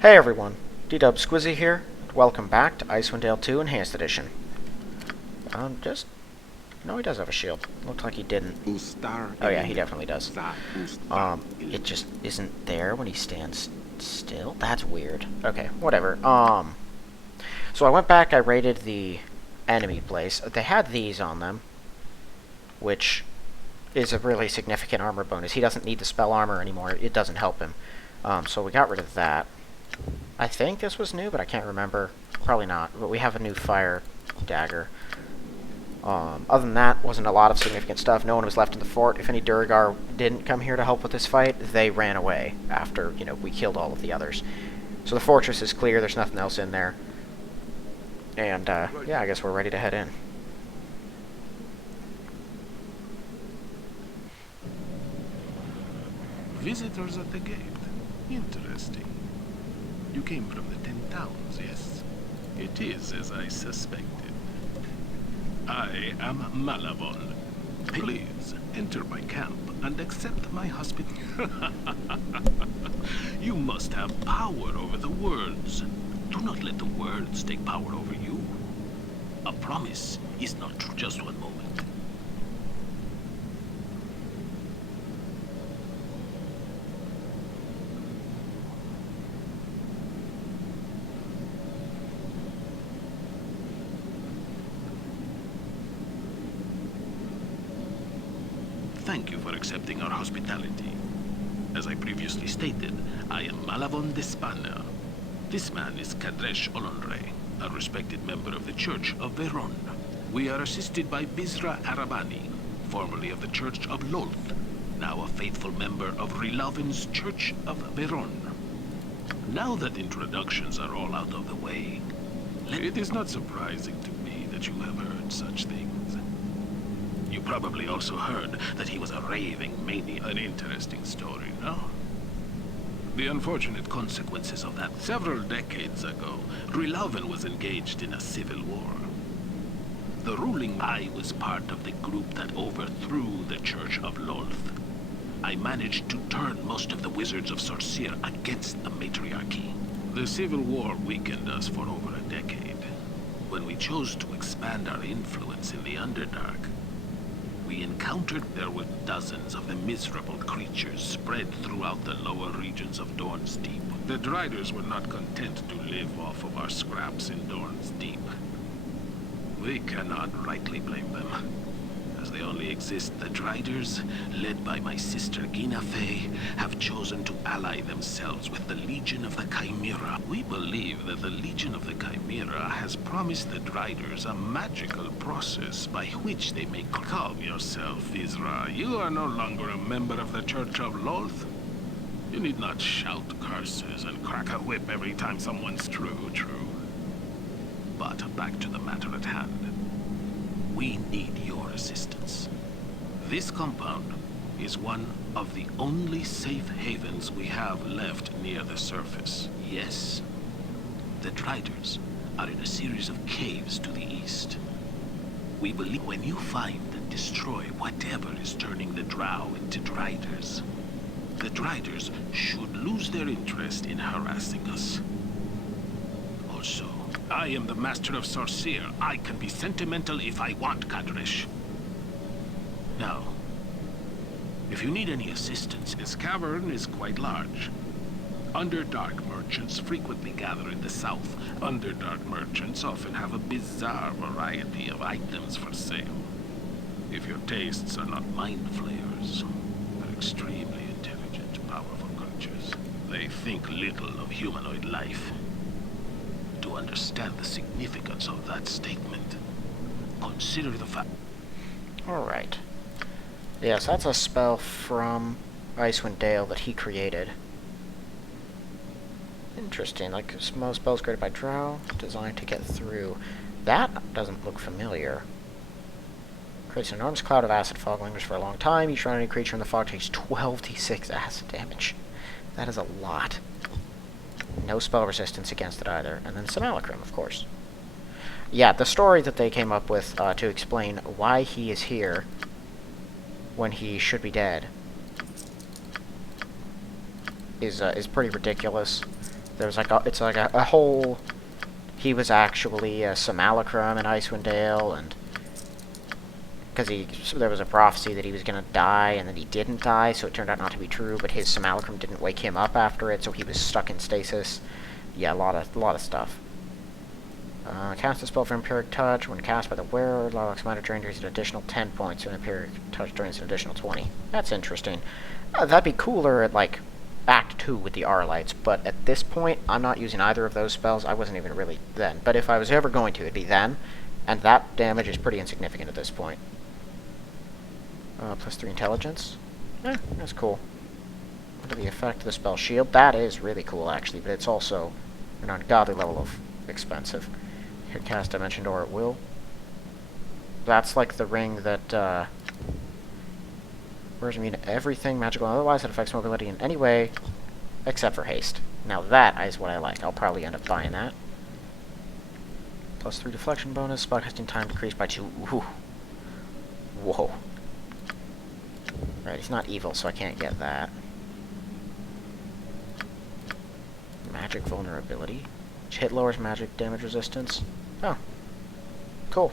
Hey everyone, D-Dub Squizzy here. Welcome back to Icewind Dale 2 Enhanced Edition. No, he does have a shield. Looked like he didn't. Oh yeah, he definitely does. It just isn't there when he stands still? That's weird. Okay, whatever. So I went back, I raided the enemy place. They had these on them, which is a really significant armor bonus. He doesn't need the spell armor anymore. It doesn't help him. So we got rid of that. I think this was new, but I can't remember. Probably not. But we have a new fire dagger. Other than that, wasn't a lot of significant stuff. No one was left in the fort. If any Duergar didn't come here to help with this fight, they ran away after, we killed all of the others. So the fortress is clear. There's nothing else in there. And, yeah, I guess we're ready to head in. Visitors at the gate. Interesting. You came from the 10 Towns, yes? It is as I suspected. I am Malavon. Please, enter my camp and accept my hospitality. You must have power over the words. Do not let the words take power over you. A promise is not true. Just one moment. Thank you for accepting our hospitality. As I previously stated, I am Malavon Despaner. This man is Kadresh Olonre, a respected member of the Church of Veron. We are assisted by Bizra Arabani, formerly of the Church of Lolth, now a faithful member of Rilavin's Church of Veron. Now that introductions are all out of the way, it is not surprising to me that you have heard such things. You probably also heard that he was a raving maniac. An interesting story, no? The unfortunate consequences of that. Several decades ago, Rilaven was engaged in a civil war. The ruling I was part of the group that overthrew the Church of Lolth. I managed to turn most of the wizards of Sorceer against the matriarchy. The civil war weakened us for over a decade. When we chose to expand our influence in the Underdark, we encountered there were dozens of the miserable creatures spread throughout the lower regions of Dorn's Deep. The Driders were not content to live off of our scraps in Dorn's Deep. We cannot rightly blame them. As they only exist, the Driders, led by my sister Gina Fey, have chosen to ally themselves with the Legion of the Chimera. We believe that the Legion of the Chimera has promised the Driders a magical process by which they may calm yourself, Isra. You are no longer a member of the Church of Lolth. You need not shout curses and crack a whip every time someone's true. But back to the matter at hand. We need your assistance. This compound is one of the only safe havens we have left near the surface. Yes, the Driders are in a series of caves to the east. We believe when you find and destroy whatever is turning the Drow into Driders, the Driders should lose their interest in harassing us. Also, I am the Master of Sorceer. I can be sentimental if I want, Kadresh. Now, if you need any assistance, this cavern is quite large. Underdark merchants frequently gather in the south. Underdark merchants often have a bizarre variety of items for sale. If your tastes are not mind flayers, they're extremely intelligent, powerful creatures. They think little of humanoid life. To understand the significance of that statement, consider the fact. Alright. Yes, that's a spell from Icewind Dale that he created. Interesting, like most spells created by Drow, designed to get through. That doesn't look familiar. Creates an enormous cloud of acid fog, lingers for a long time. Each round, any creature in the fog takes 12d6 acid damage. That is a lot. No spell resistance against it either. And then Simulacrum, of course. Yeah, the story that they came up with to explain why he is here when he should be dead is pretty ridiculous. There's like it's like a whole. He was actually a simulacrum in Icewind Dale, and because there was a prophecy that he was gonna die, and then he didn't die, so it turned out not to be true. But his simulacrum didn't wake him up after it, so he was stuck in stasis. Yeah, a lot of stuff. Cast a spell for Empiric Touch. When cast by the wearer, Larlock's minor drain drains an additional 10 points, and Empiric Touch drains an additional 20. That's interesting. That'd be cooler at, like, Act 2 with the Arlights, but at this point, I'm not using either of those spells. I wasn't even really then. But if I was ever going to, it'd be then, and that damage is pretty insignificant at this point. Plus 3 intelligence. That's cool. What the effect of the spell shield? That is really cool, actually, but it's also an ungodly level of expensive. Here, cast Dimension Door at will. That's like the ring that, whereas immune to everything magical and otherwise that affects mobility in any way, except for haste. Now that is what I like. I'll probably end up buying that. Plus 3 deflection bonus, spellcasting time decreased by 2. Ooh. Whoa. Right, he's not evil, so I can't get that. Magic vulnerability. Each hit lowers magic damage resistance. Oh. Cool.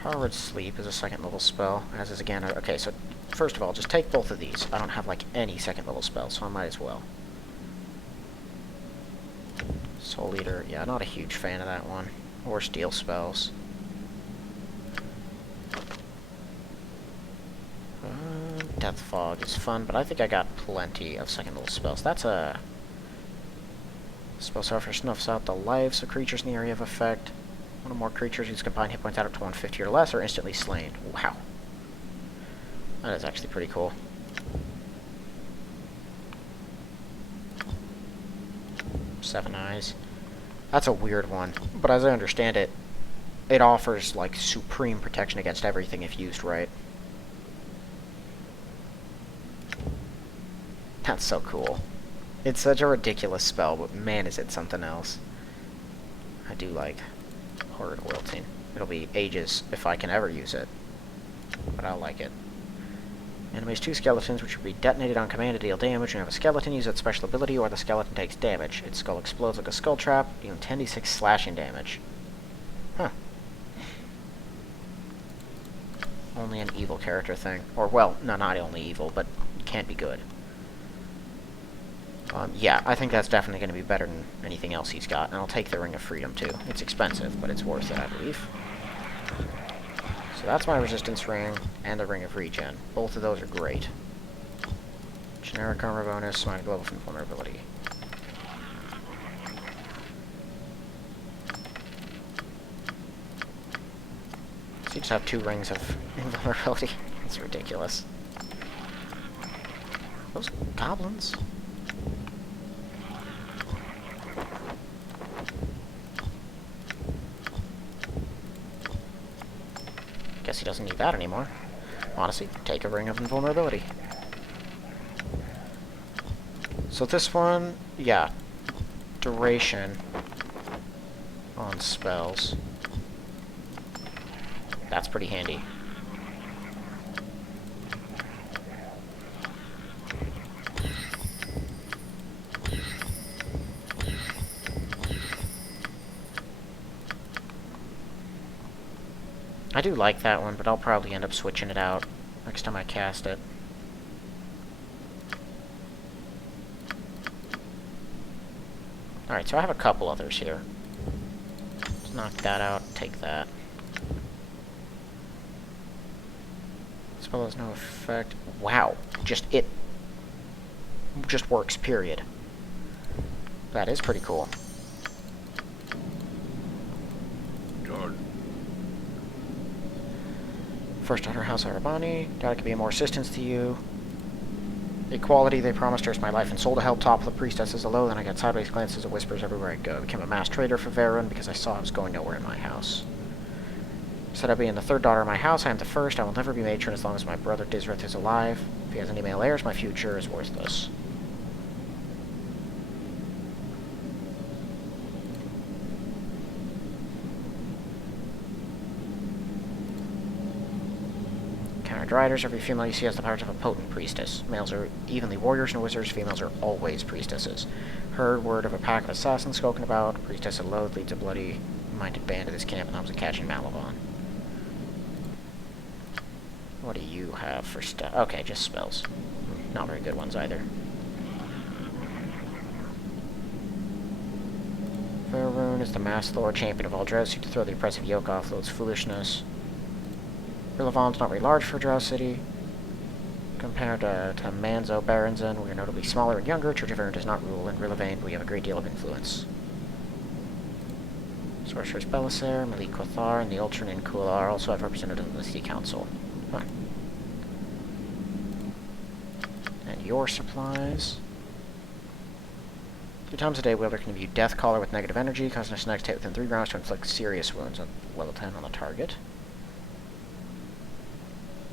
Hard Sleep is a second level spell, as is again. Okay, so first of all, just take both of these. I don't have like any second level spells, so I might as well. Soul Eater, yeah, not a huge fan of that one. Or Steel spells. Death Fog is fun, but I think I got plenty of second level spells. That's a spell sorcerer snuffs out the lives of creatures in the area of effect. One or more creatures whose combined hit points add up to 150 or less are instantly slain. Wow. That is actually pretty cool. Seven Eyes. That's a weird one, but as I understand it, it offers, like, supreme protection against everything if used right. That's so cool. It's such a ridiculous spell, but man, is it something else. I do like Horrid Wilting. It'll be ages if I can ever use it, but I'll like it. Animates 2 skeletons, which will be detonated on command to deal damage. When you have a skeleton, use its special ability, or the skeleton takes damage. Its skull explodes like a skull trap, dealing 10d6 slashing damage. Huh. Only an evil character thing. Or, well, no, not only evil, but it can't be good. Yeah, I think that's definitely going to be better than anything else he's got, and I'll take the Ring of Freedom, too. It's expensive, but it's worth it, I believe. So that's my Resistance Ring, and the Ring of Regen. Both of those are great. Generic armor bonus, Magic level from vulnerability. So you just have 2 rings of invulnerability. That's ridiculous. Those goblins? Guess he doesn't need that anymore. Honestly, take a Ring of Invulnerability. So this one, yeah, duration on spells. That's pretty handy. I do like that one, but I'll probably end up switching it out next time I cast it. Alright, so I have a couple others here. Let's knock that out, take that. Spell has no effect. Wow. It just works, period. That is pretty cool. First daughter, House Arabani. Doubt I could be of more assistance to you. Equality, they promised to risk my life and soul to help topple the priestesses alone. Then I got sideways glances of whispers everywhere I go. I became a mass traitor for Varun because I saw I was going nowhere in my house. Said I'd be in the third daughter of my house. I am the first. I will never be matron as long as my brother Dizrith is alive. If he has any male heirs, my future is worthless. Giant riders. Every female you see has the powers of a potent priestess. Males are evenly warriors and wizards. Females are always priestesses. Heard word of a pack of assassins spoken about. Priestess of Loath leads a bloody-minded band to this camp and helps a catch in Malavon. What do you have for stuff? Okay, just spells. Not very good ones either. Faerun is the Masked Lord, champion of all Drow, seek to throw the oppressive yoke off Loath's foolishness. Rilavon's not very large for Drow City. Compared to Manzo Baranzan, we are notably smaller and younger. Church of Faerun does not rule in Rilavane, but we have a great deal of influence. Sorceress Belisar, Malik Kothar, and the Ultron and Kular also have representatives in the City Council. Huh. And your supplies. 3 times a day, Wielder can view Death Caller with negative energy, causing a snag to hit within 3 rounds to inflict serious wounds on level 10 on the target.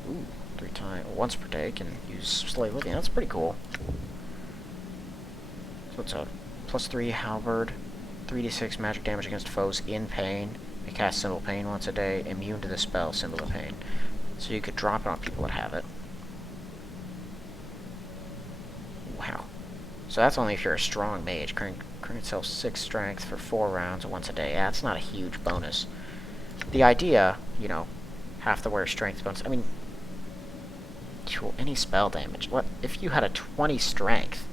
Ooh, 3 times, once per day, can use Slay Living. That's pretty cool. So it's a +3 halberd, 3d6 magic damage against foes in pain. They cast Symbol of Pain once a day, immune to the spell Symbol of Pain. So you could drop it on people that have it. Wow. So that's only if you're a strong mage. Current itself 6 strength for 4 rounds once a day. Yeah, that's not a huge bonus. The idea, you know, half the wear strength bonus. I mean, any spell damage. What if you had a 20 strength?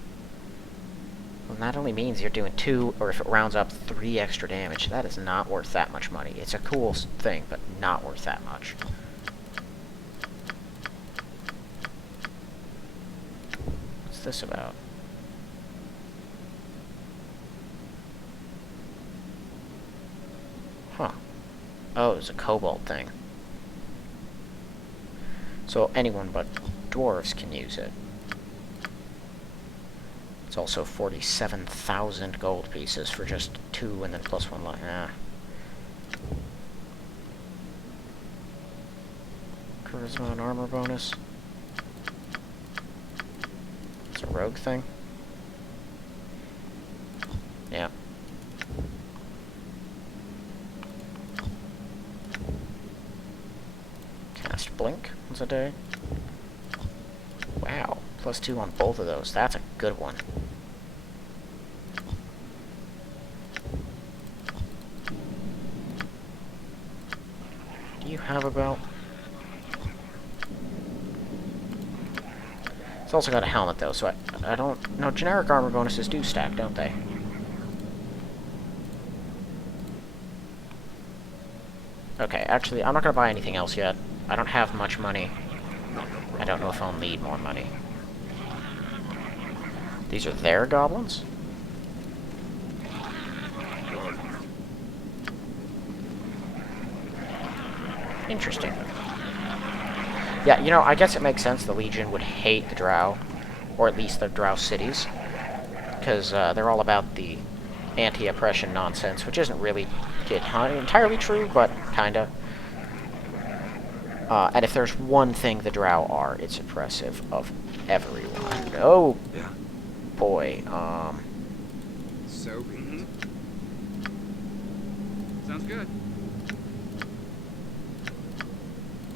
Well, that only means you're doing 2, or if it rounds up 3 extra damage. That is not worth that much money. It's a cool thing, but not worth that much. What's this about? Huh. Oh, it's a kobold thing. So anyone but dwarves can use it. It's also 47,000 gold pieces for just 2 and then +1 life. Charisma and armor bonus. It's a rogue thing. Yeah. Cast Blink once a day. Wow. +2 on both of those. That's a good one. Do you have a belt? It's also got a helmet, though, so I don't... No, generic armor bonuses do stack, don't they? Okay, actually, I'm not going to buy anything else yet. I don't have much money. I don't know if I'll need more money. These are their goblins? Interesting. Yeah, you know, I guess it makes sense the Legion would hate the Drow, or at least the Drow cities, because they're all about the anti-oppression nonsense, which isn't really entirely true, but kinda. And if there's one thing the Drow are, it's oppressive of everyone. Oh, yeah. Boy, So, sounds good.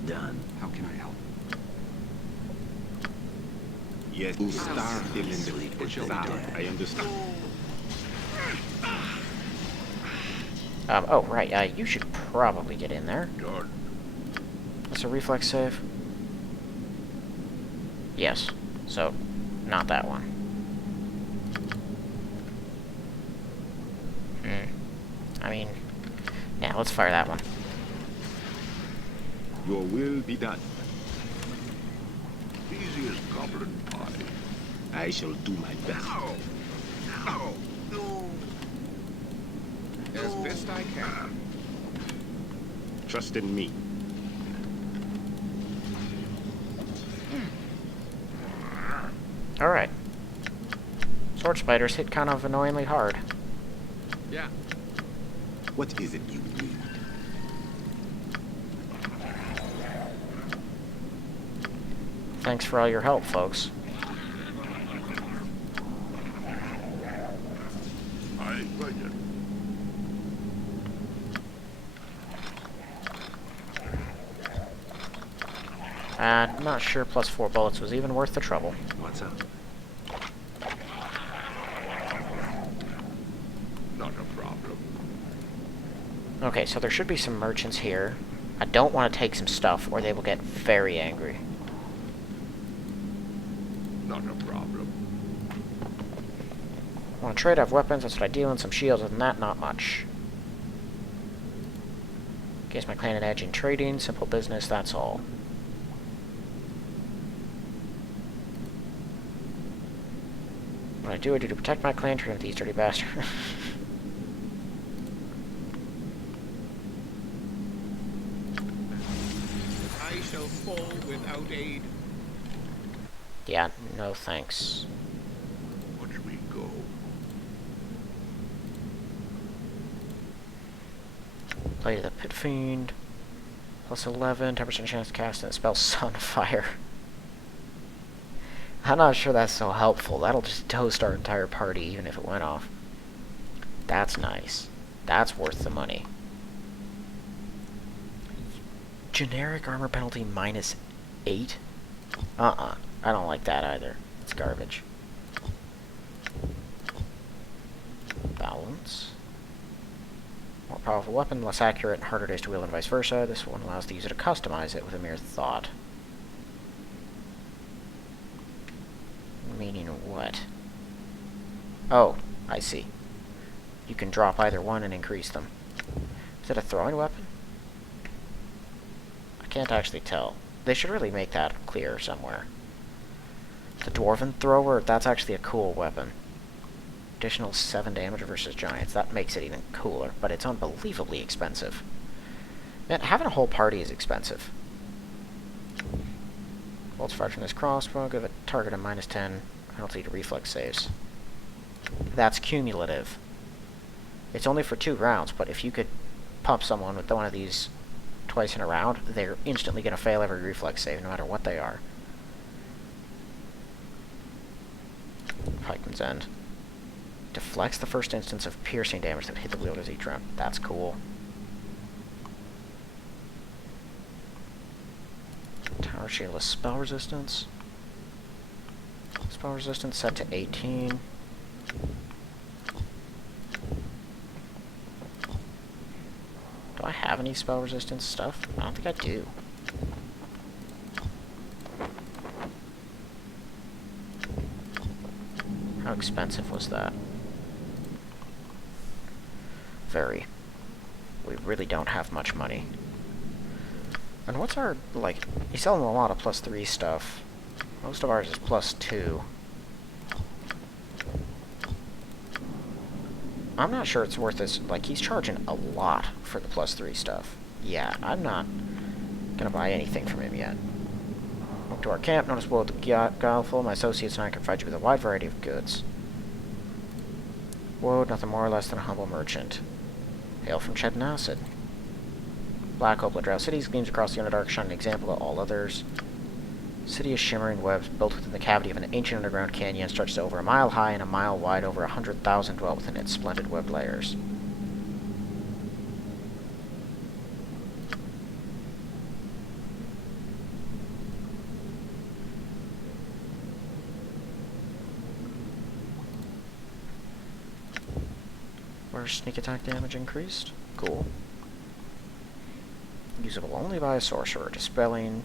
Done. How can I help? Yes, to start feeling the I understand. oh, right, you should probably get in there. Good. That's a reflex save. Yes, so, not that one. I mean, yeah, let's fire that one. Your will be done. Easy as goblin pie. I shall do my best. As best I can. Trust in me. Alright. Sword spiders hit kind of annoyingly hard. Yeah. What is it you need? Thanks for all your help, folks. I like it. I'm not sure plus 4 bullets was even worth the trouble. What's up? Not a problem. Okay, so there should be some merchants here. I don't want to take some stuff, or they will get very angry. Not a problem. I want to trade, I have weapons, that's what I do, and some shields. Other than that, not much. Gives my clan an edge in trading, simple business, that's all. What I do to protect my clan, trade with these dirty bastards. I shall fall without aid. Yeah, no thanks. Watch me go. Play to the Pit Fiend. Plus 11, 10% chance to cast and spell Sunfire. I'm not sure that's so helpful. That'll just toast our entire party, even if it went off. That's nice. That's worth the money. Generic armor penalty minus 8? I don't like that either. It's garbage. Balance. More powerful weapon, less accurate, and harder it is to wield and vice versa. This one allows the user to customize it with a mere thought. Meaning what? Oh, I see. You can drop either one and increase them. Is it a throwing weapon? I can't actually tell. They should really make that clear somewhere. The Dwarven Thrower, that's actually a cool weapon. Additional 7 damage versus giants. That makes it even cooler, but it's unbelievably expensive. Man, having a whole party is expensive. Bolts fired from this crossbow, give a target a minus 10 penalty to reflex saves. That's cumulative. It's only for 2 rounds, but if you could pump someone with one of these twice in a round, they're instantly going to fail every reflex save, no matter what they are. Pikeman's End. Deflects the first instance of piercing damage that hit the wielders each round. That's cool. Tower Shield with spell resistance. Spell resistance set to 18. Do I have any spell resistance stuff? I don't think I do. How expensive was that? Very. We really don't have much money. And what's our, like, he's selling a lot of plus 3 stuff. Most of ours is plus 2. I'm not sure it's worth this. Like, he's charging a lot for the plus 3 stuff. Yeah, I'm not gonna buy anything from him yet. Welcome to our camp. Notice below the Guileful. My associates and I can provide you with a wide variety of goods. Woe, nothing more or less than a humble merchant. Hail from Ched and Acid. Black Opal Drow Cities gleams across the Underdark, shining an example to all others. City is shimmering webs built within the cavity of an ancient underground canyon, stretched over a mile high and a mile wide. Over 100,000 dwell within its splendid webbed layers. Where's sneak attack damage increased? Cool. Usable only by a sorcerer. Dispelling.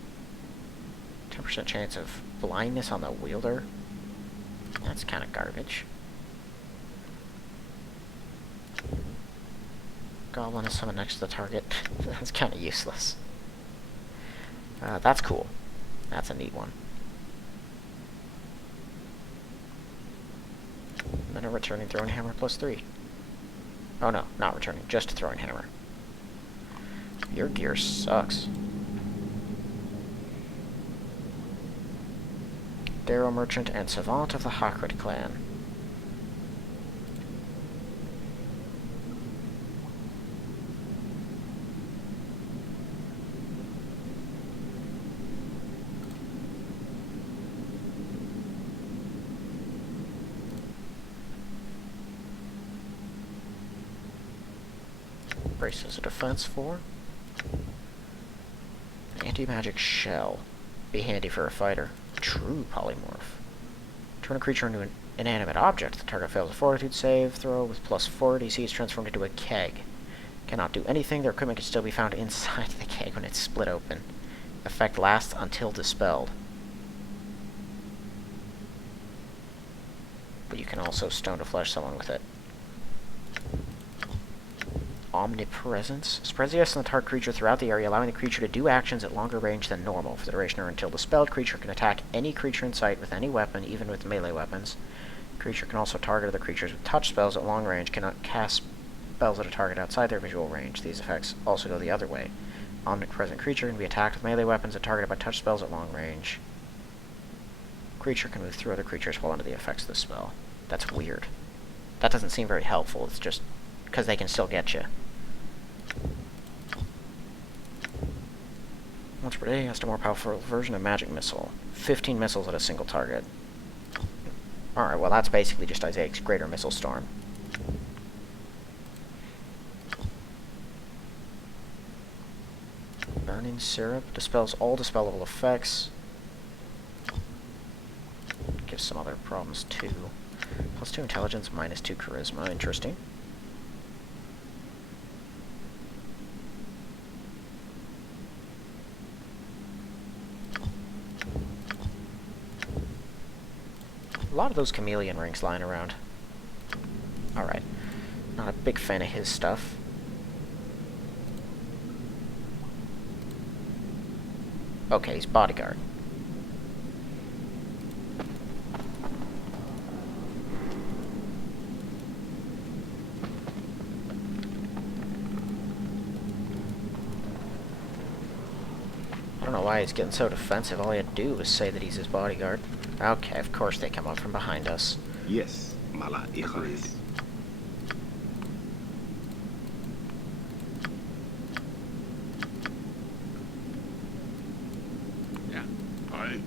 10% chance of blindness on the wielder. That's kind of garbage. Goblin is summoned next to the target. That's kind of useless. That's cool. That's a neat one. And then a returning throwing hammer plus 3. Oh no, not returning, just a throwing hammer. Your gear sucks. Darrow Merchant and Savant of the Hakrid clan. Braces of defense 4. Anti-magic shell. Be handy for a fighter. True polymorph. Turn a creature into an inanimate object. The target fails a fortitude save throw with +4 DC is transformed into a keg. Cannot do anything. Their equipment can still be found inside the keg when it's split open. Effect lasts until dispelled. But you can also stone to flesh someone with it. Omnipresence. Spreads the essence of the target creature throughout the area, allowing the creature to do actions at longer range than normal. For the duration or until dispelled, creature can attack any creature in sight with any weapon, even with melee weapons. Creature can also target other creatures with touch spells at long range, cannot cast spells at a target outside their visual range. These effects also go the other way. Omnipresent creature can be attacked with melee weapons and targeted by touch spells at long range. Creature can move through other creatures while under the effects of the spell. That's weird. That doesn't seem very helpful. It's just because they can still get you. Once per day, has a more powerful version of magic missile. 15 missiles at a single target. Alright, well that's basically just Isaac's Greater Missile Storm. Burning Syrup dispels all dispellable effects. Gives some other problems too. +2 intelligence, -2 charisma. Interesting. A lot of those chameleon rings lying around. Alright. Not a big fan of his stuff. Okay, he's bodyguard. I don't know why he's getting so defensive. All he had to do was say that he's his bodyguard. Okay, of course they come up from behind us. Yes, Mala Icewind. Yeah. Aye.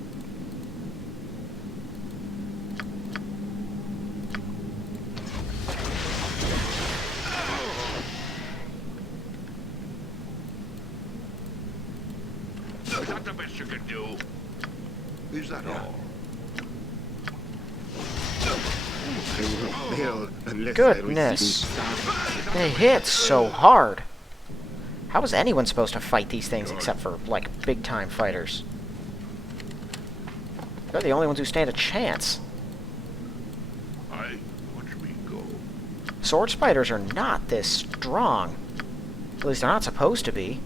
Is that the best you can do? Is that all? They will fail unless Goodness. They hit so hard. How is anyone supposed to fight these things except for, like, big-time fighters? They're the only ones who stand a chance. Aye. Watch me go. Sword spiders are not this strong. At least they're not supposed to be.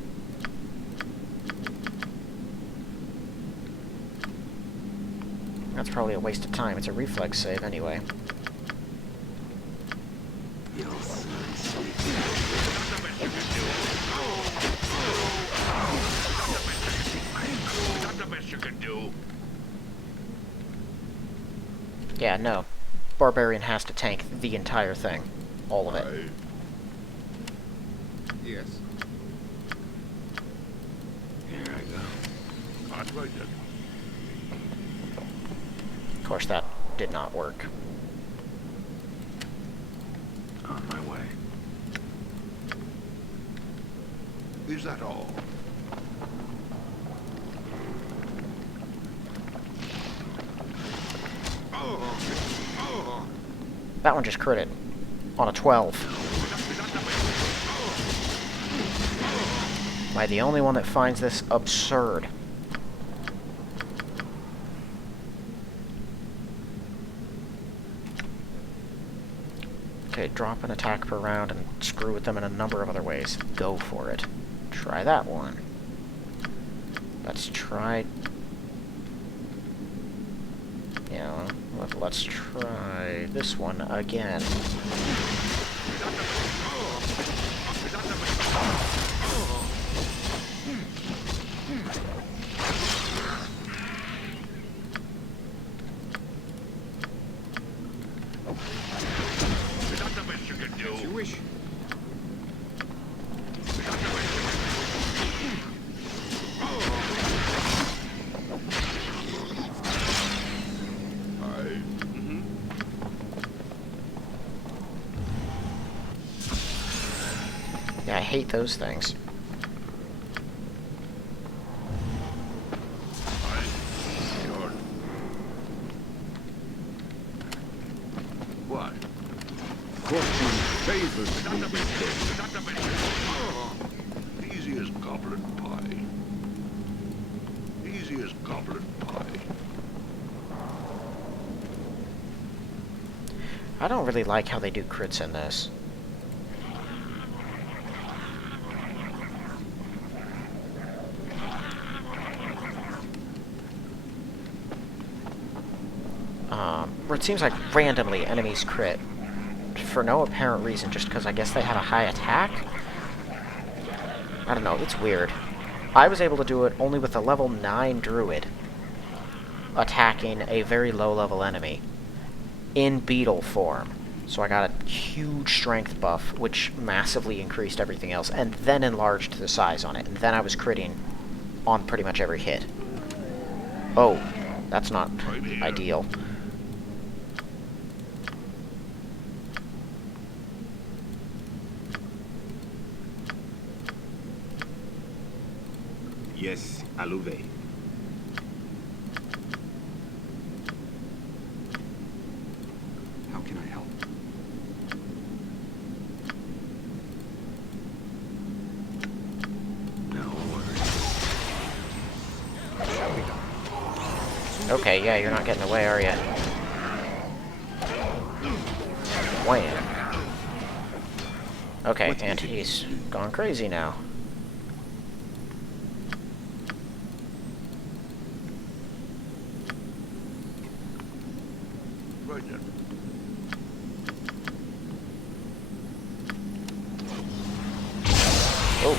That's probably a waste of time. It's a reflex save anyway. Yeah, no. Barbarian has to tank the entire thing. All of it. Yes. Here I go. I'd right then. Of course, that did not work. On my way. Is that all? That one just critted. On a 12. Am I the only one that finds this absurd? Okay, drop an attack per round and screw with them in a number of other ways. Go for it. Try that one. Let's try... Yeah, let's try this one again. As you wish. Yeah, I hate those things. Fortune favors the dead. Easy as goblet pie. Easy as goblet pie. I don't really like how they do crits in this. Where it seems like randomly enemies crit for no apparent reason, just because I guess they have a high attack? I don't know, it's weird. I was able to do it only with a level 9 druid attacking a very low-level enemy in beetle form. So I got a huge strength buff, which massively increased everything else, and then enlarged the size on it, and then I was critting on pretty much every hit. Oh, that's not ideal. Yes, Aluve. How can I help? Okay, yeah, you're not getting away, are you? Wham. Okay, and he's gone crazy now. Right then. Oh.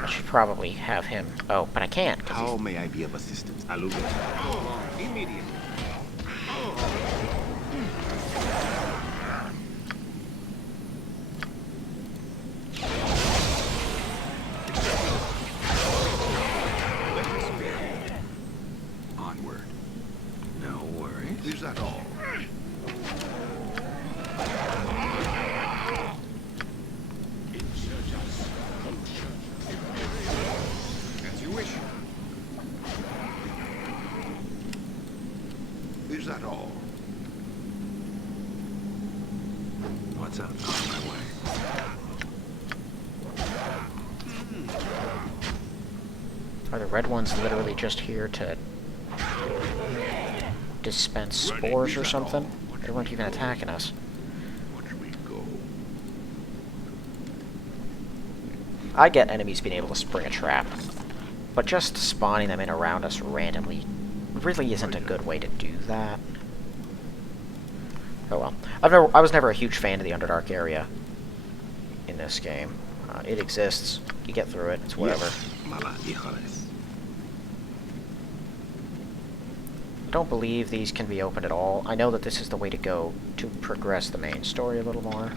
I should probably have him. Oh, but I can't. How may I be of assistance, Aluve? Immediately. Onward. No worries. Is that all? As you wish. Is that all? What's up? On my way. Are the red ones literally just here to dispense spores or something? They weren't even attacking us. Watch me go. I get enemies being able to spring a trap, but just spawning them in around us randomly really isn't a good way to do that. Oh well. I was never a huge fan of the Underdark area in this game. It exists. You get through it. It's whatever. Yes, Mala híjoles. I don't believe these can be opened at all. I know that this is the way to go to progress the main story a little more.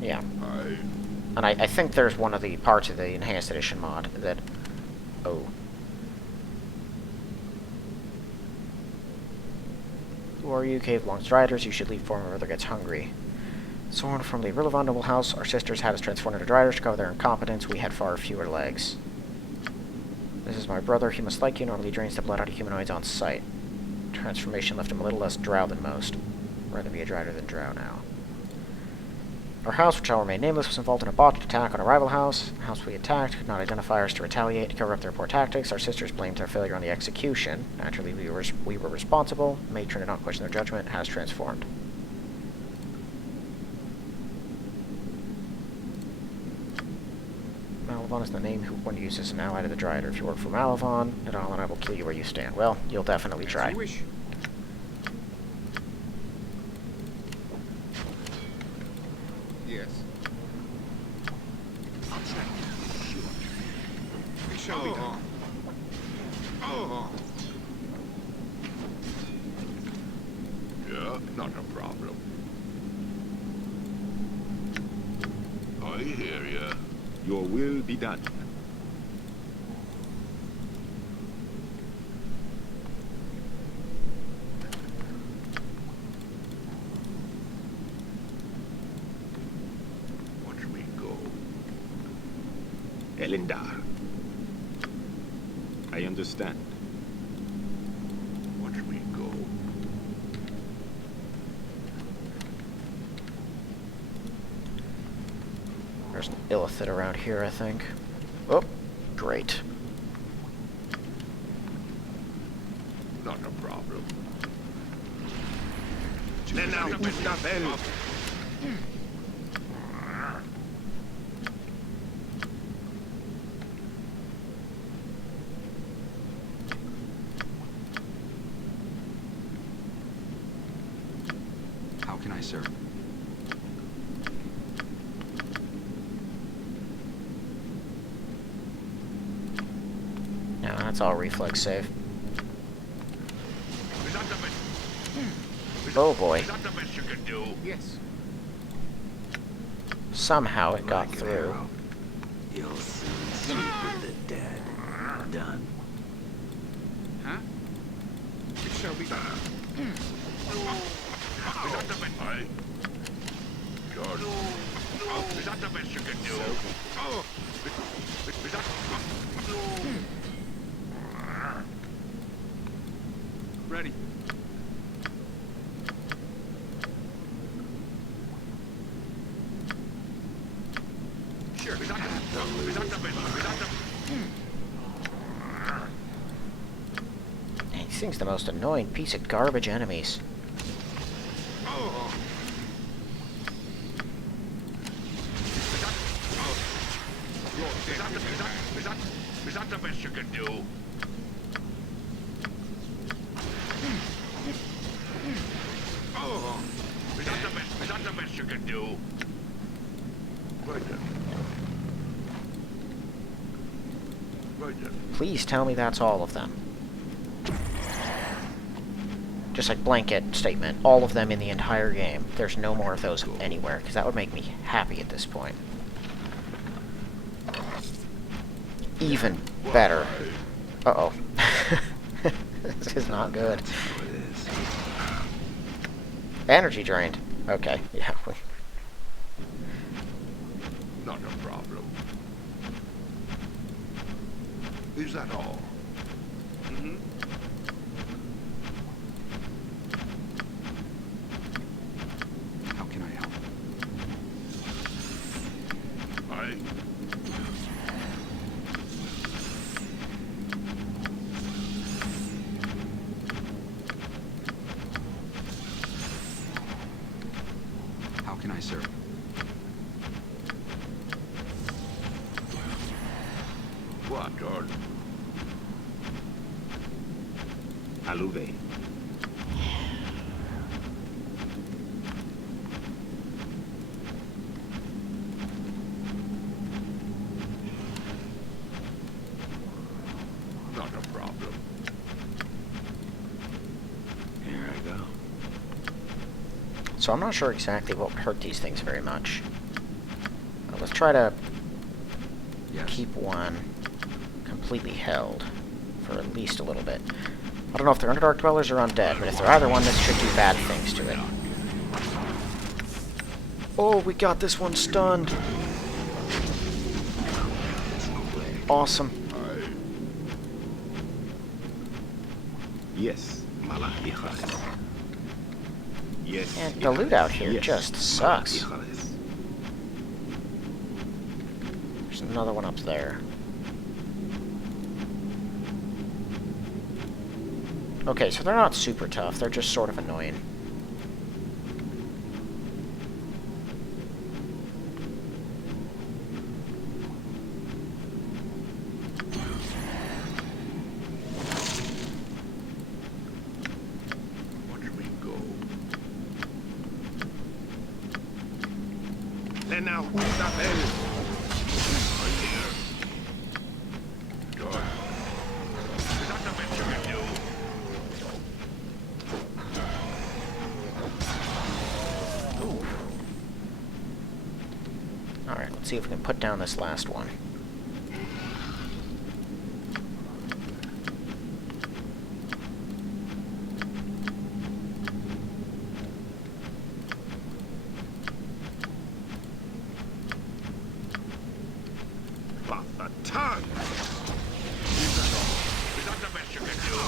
Yeah. And I think there's one of the parts of the Enhanced Edition mod that... Oh. Who are you? Cave belongs to Driders. You should leave before my brother gets hungry. Someone from the irrelevant noble house. Our sisters had us transformed into Driders to cover their incompetence. We had far fewer legs. This is my brother. He must like you. Normally drains the blood out of humanoids on sight. Transformation left him a little less drow than most. Rather be a Drider than drow now. Our house, which shall remain nameless, was involved in a botched attack on a rival house. The house we attacked could not identify us to retaliate to cover up their poor tactics. Our sisters blamed their failure on the execution. Naturally, we were responsible. Matron did not question their judgment. Has transformed. Malavon is the name one uses an ally to the Drider. If you work for Malavon, Nadal and I will kill you where you stand. Well, you'll definitely try. As you wish. Yes. It shall be done. Yeah, not a problem. I hear ya. Your will be done. Watch me go. Elendar. I understand. There's an illithid around here, I think. Oh, great. Not a problem. How can I serve? No, that's all reflex save. Oh boy. Is that the best you can do? Yes. Somehow it got Like an through. arrow. You'll soon sleep with the dead. Done. Huh? It shall be done. Is that the best? George. Is that the best you can do? Oh. Is that... Ready. Sure. Is that the best? Man, these things are the most annoying piece of garbage enemies. Oh. Is that the best you can do? Oh. Is that the best you can do? Right then. Right then. Please tell me that's all of them. Just like blanket statement, all of them in the entire game. There's no more of those anywhere, because that would make me happy at this point. Even better. Uh-oh. This is not good. How it is. Energy drained. Okay, yeah. Not a problem. Is that all? Mm-hmm. How can I help? I... How can I serve? What, George? Aluve. Not a problem. Here I go. So I'm not sure exactly what would hurt these things very much. Let's try to Yes. keep one completely held for at least a little bit. I don't know if they're Underdark Dwellers or Undead, but if they're either one, this should do bad things to it. Oh, we got this one stunned. Awesome. Yes. Mala hijas. Yes. And the loot out here Yes. just Mala sucks. hijas. There's another one up there. Okay, so they're not super tough, they're just sort of annoying. Watch me go. Then now, who's that bell? Right here. George. Is that the best you can do? Alright, let's see if we can put down this last one. But the tongue! Is that all? Is that the best you can do?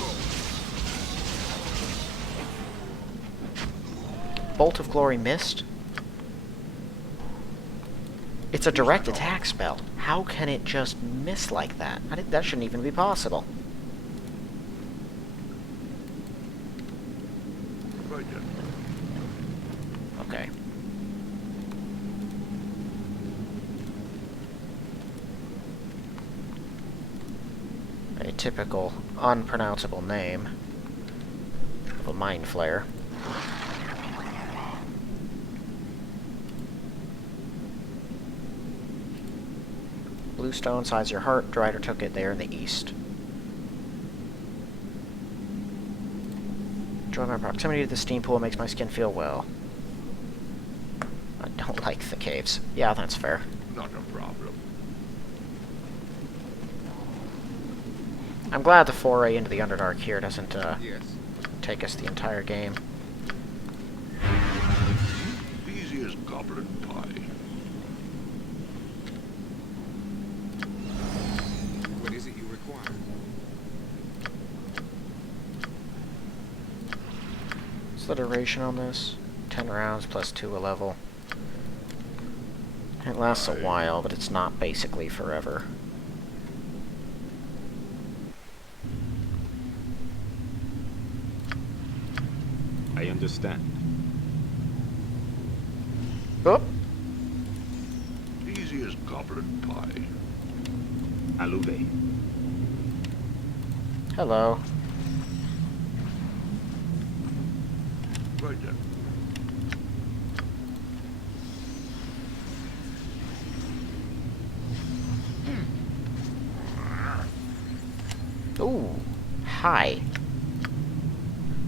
Bolt of Glory missed? It's a direct attack spell. How can it just miss like that? That shouldn't even be possible. Okay. A typical unpronounceable name of a mind flayer. Blue stone, size your heart. Drider took it there in the east. Enjoy my proximity to the steam pool makes my skin feel well. I don't like the caves. Yeah, that's fair. Not a problem. I'm glad the foray into the Underdark here doesn't Yes. take us the entire game. Easy as goblin pie. What is it you require? What's the duration on this? 10 rounds plus 2 a level. It lasts a while, but it's not basically forever. I understand. Oh! Easy as goblin pie. Alube. Hello. Right then. Ooh. Hi.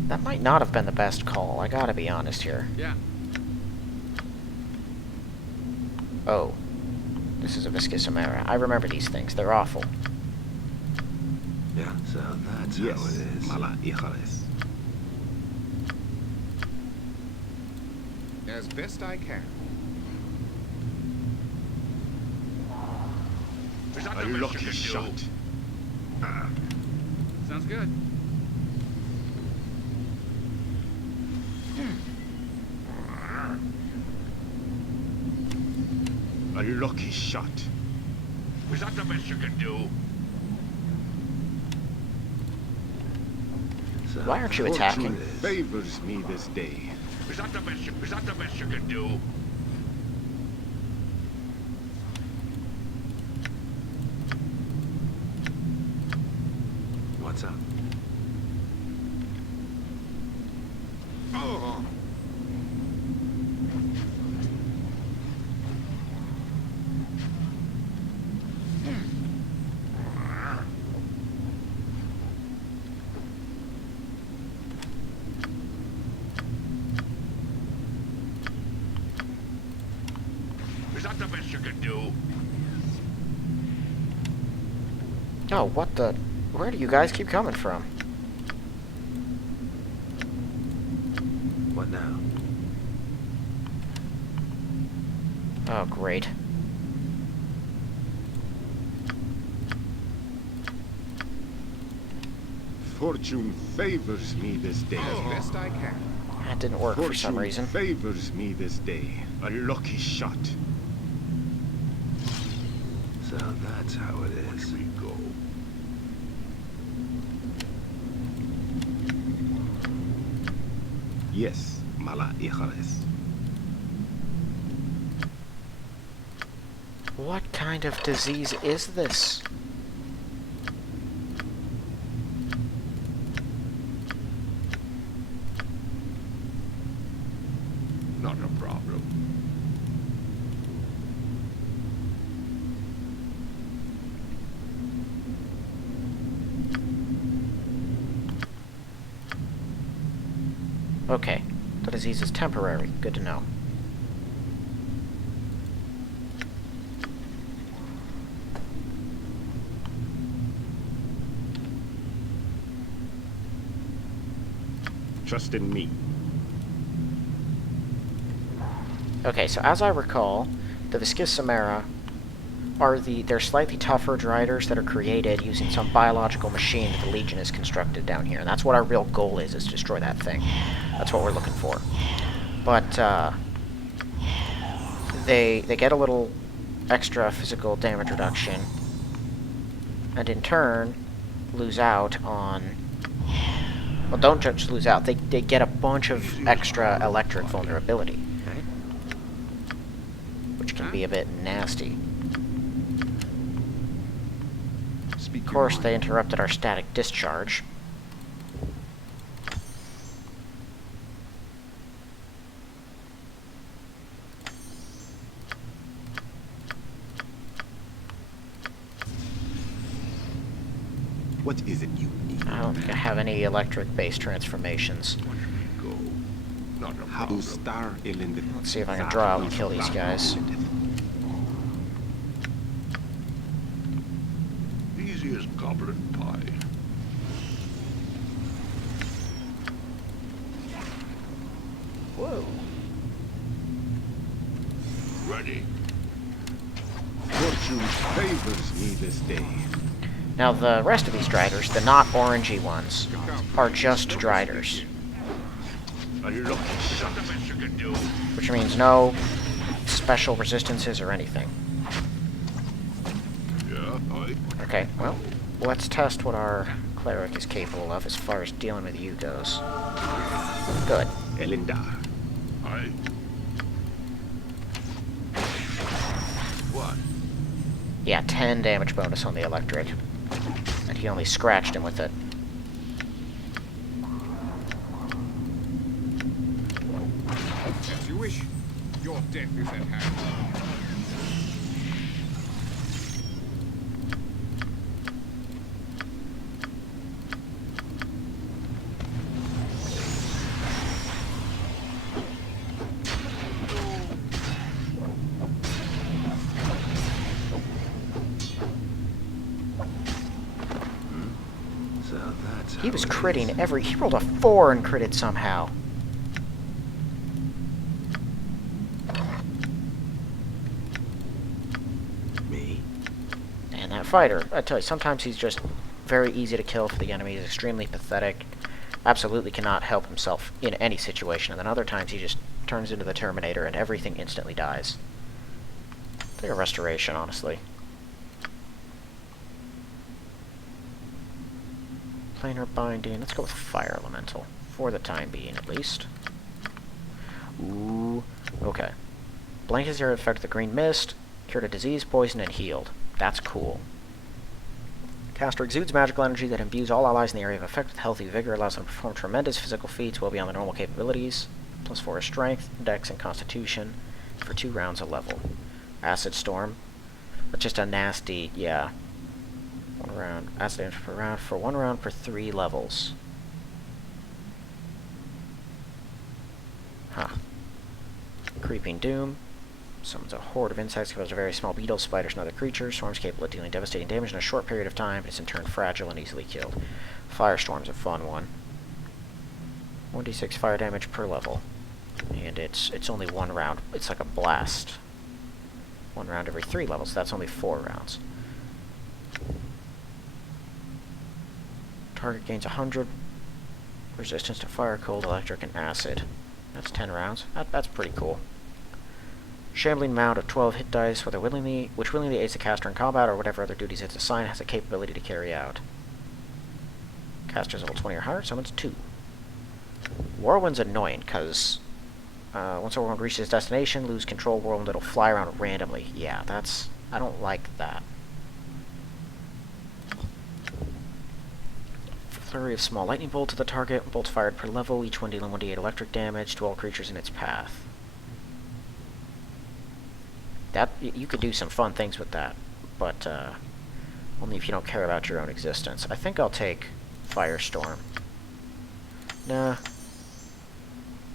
That might not have been the best call, I gotta be honest here. Yeah. Oh. This is a Viscous Amara. I remember these things. They're awful. Yeah, so that's how it Yes, is. mala hijales. As best I can. Is that A the best lucky you can shot. do? Sounds good. A lucky shot. Is that the best you can do? So Why aren't you that's attacking? what it is. Favors me this day. Is that the best you can do? What's up? Oh. Is that the best you can do? Oh, what the... Where do you guys keep coming from? What now? Oh, great. Fortune favors me this day. As best I can. That didn't work for some Fortune reason. favors me this day. A lucky shot. So that's how it is. Here we go. Yes, mala hijales. What kind of disease is this? Not a problem. Okay. The disease is temporary. Good to know. Trust in me. Okay, so as I recall, the Viscous Samara are they're slightly tougher Driders that are created using some biological machine that the Legion has constructed down here. And that's what our real goal is to destroy that thing. That's what we're looking for. But, they get a little extra physical damage reduction, and in turn, lose out on... Well, don't just lose out. They get a bunch of extra electric vulnerability, which can be a bit nasty. Of course, they interrupted our static discharge. What is it you need? I don't think I have any electric-based transformations. Let's See if I can draw out and kill these guys. Easy as goblin pie. Whoa. Ready. Fortune favors me this day. Now, the rest of these Driders, the not orangey ones, are just Driders. A lucky shot. Which means no special resistances or anything. Yeah, Okay, well, let's test what our Cleric is capable of as far as dealing with you goes. Good. Elendar. I. What? Yeah, 10 damage bonus on the electric. And he only scratched him with it. As you wish. Your death is at hand. So that's He was how it critting is. every... He rolled a 4 and critted somehow. Me? And that fighter, I tell you, sometimes he's just very easy to kill for the enemy. He's extremely pathetic. Absolutely cannot help himself in any situation. And then other times he just turns into the Terminator and everything instantly dies. Take a restoration, honestly. Planar binding. Let's go with Fire Elemental. For the time being, at least. Ooh. Okay. Blankets area effect the green mist. Cured a disease, poison, and healed. That's cool. Caster exudes magical energy that imbues all allies in the area of effect with healthy vigor, allows them to perform tremendous physical feats well beyond their normal capabilities. +4 is strength, dex, and constitution for 2 rounds a level. Acid Storm. That's just a nasty, yeah. 1 round. Acid damage per round for 1 round per 3 levels. Huh. Creeping Doom. Summons a horde of insects composed of very small beetles, spiders, and other creatures. Swarms capable of dealing devastating damage in a short period of time, but is in turn fragile and easily killed. Firestorm's a fun one. 1d6 fire damage per level. And it's only 1 round. It's like a blast. 1 round every 3 levels, so that's only 4 rounds. Target gains 100 resistance to fire, cold, electric, and acid. That's 10 rounds. That's pretty cool. Shambling Mound of 12 hit dice, which willingly aids the caster in combat or whatever other duties it's assigned, has the capability to carry out. Caster's level 20 or higher, summons 2. Whirlwind's annoying, because once a whirlwind reaches its destination, lose control whirlwind, it'll fly around randomly. Yeah, that's... I don't like that. Flurry of small lightning bolt to the target, bolts fired per level, each one dealing 1d8 electric damage to all creatures in its path. That, you could do some fun things with that, but only if you don't care about your own existence. I think I'll take Firestorm. Nah.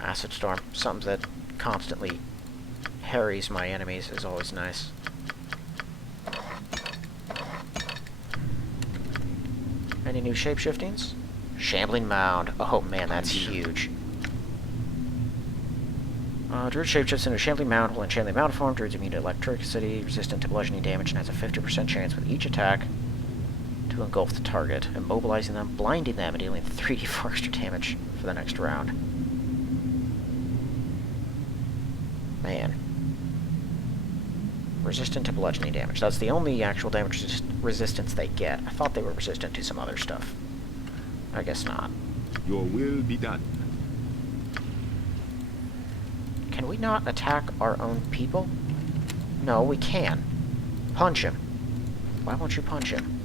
Acid Storm. Something that constantly harries my enemies is always nice. Any new shapeshiftings? Shambling Mound. Oh man, that's huge. Druid shapeshifts into a Shambling Mound while in Shambling Mound form. Druid's immune to electricity, resistant to bludgeoning damage, and has a 50% chance with each attack to engulf the target, immobilizing them, blinding them, and dealing 3d4 extra damage for the next round. Man. Resistant to bludgeoning damage. That's the only actual damage resistance they get. I thought they were resistant to some other stuff. I guess not. Your will be done. Can we not attack our own people? No, we can. Punch him. Why won't you punch him?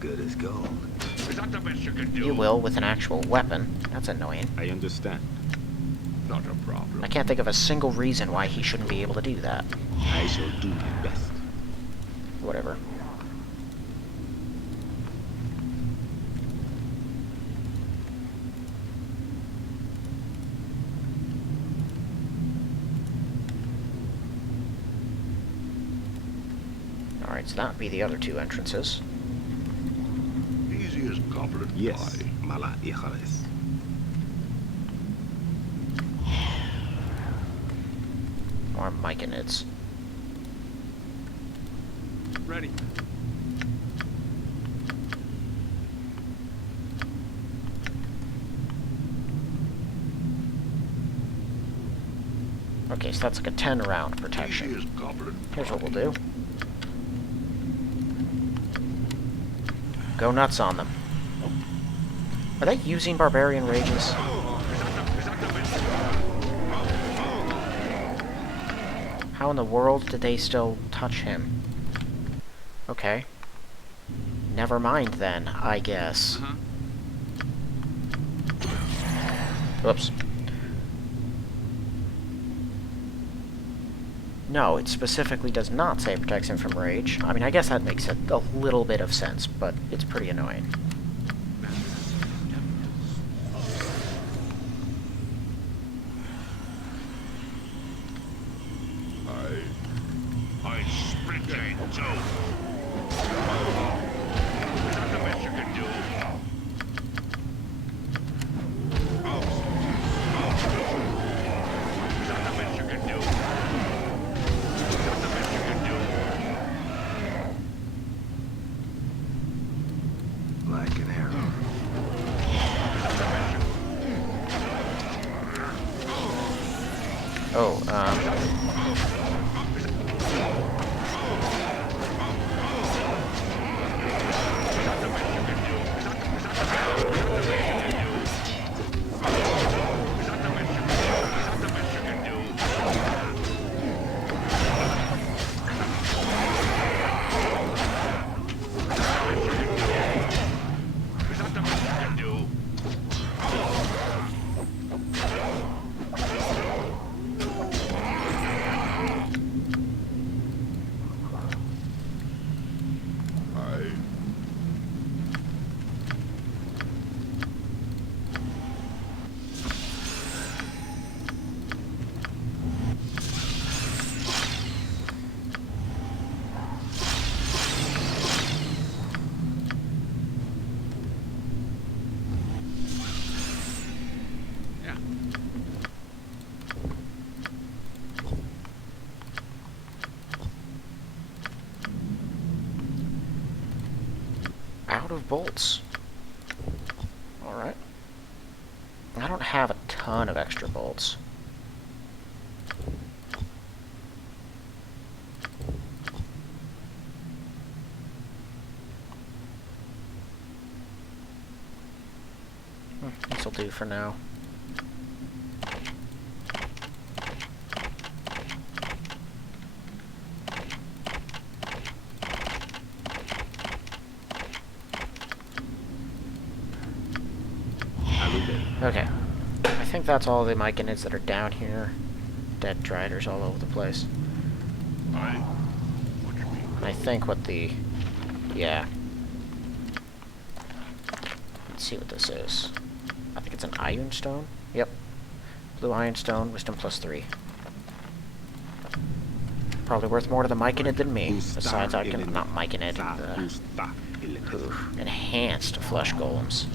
Good as gold. Is that the best you can do? You will with an actual weapon. That's annoying. I understand. Not a problem. I can't think of a single reason why he shouldn't be able to do that. I shall do my best. Whatever. Alright, so that would be the other two entrances. Easy as goblet Yes, pie. Mala hijales. More myconids. Ready. Okay, so that's like a 10 round Easy protection. as goblet Here's what pie. we'll do. Go nuts on them. Are they using barbarian rages? How in the world did they still touch him? Okay. Never mind then, I guess. Whoops. No, it specifically does not say it protects him from rage. I mean, I guess that makes a little bit of sense, but it's pretty annoying. I split you in two. Is that the best you can do? Is that the best you can do? Is that the best you can do? Like an arrow. Oh, out of bolts. Alright. I don't have a ton of extra bolts. This'll do for now. Okay. I think that's all the myconids that are down here. Dead driders all over the place. I think what the... yeah. Let's see what this is. I think it's an ironstone. Yep. Blue ironstone, wisdom +3. Probably worth more to the myconid than me. Besides, I can... not myconid. Enhanced flesh golems.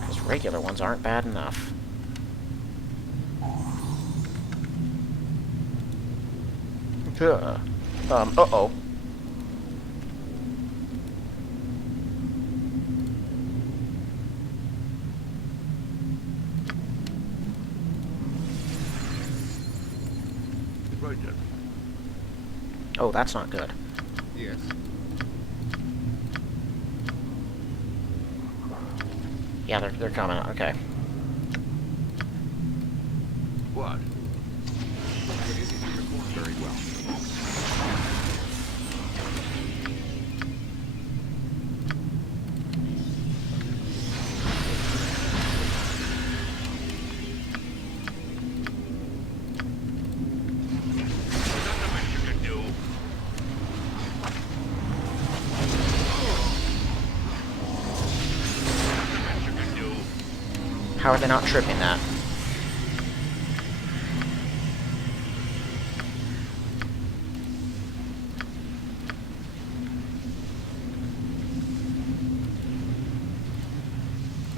Because regular ones aren't bad enough. Uh-oh. Right then. Oh, that's not good. Yes. Yeah, they're coming. Okay. What? What is it you require? Very well. How are they not tripping that?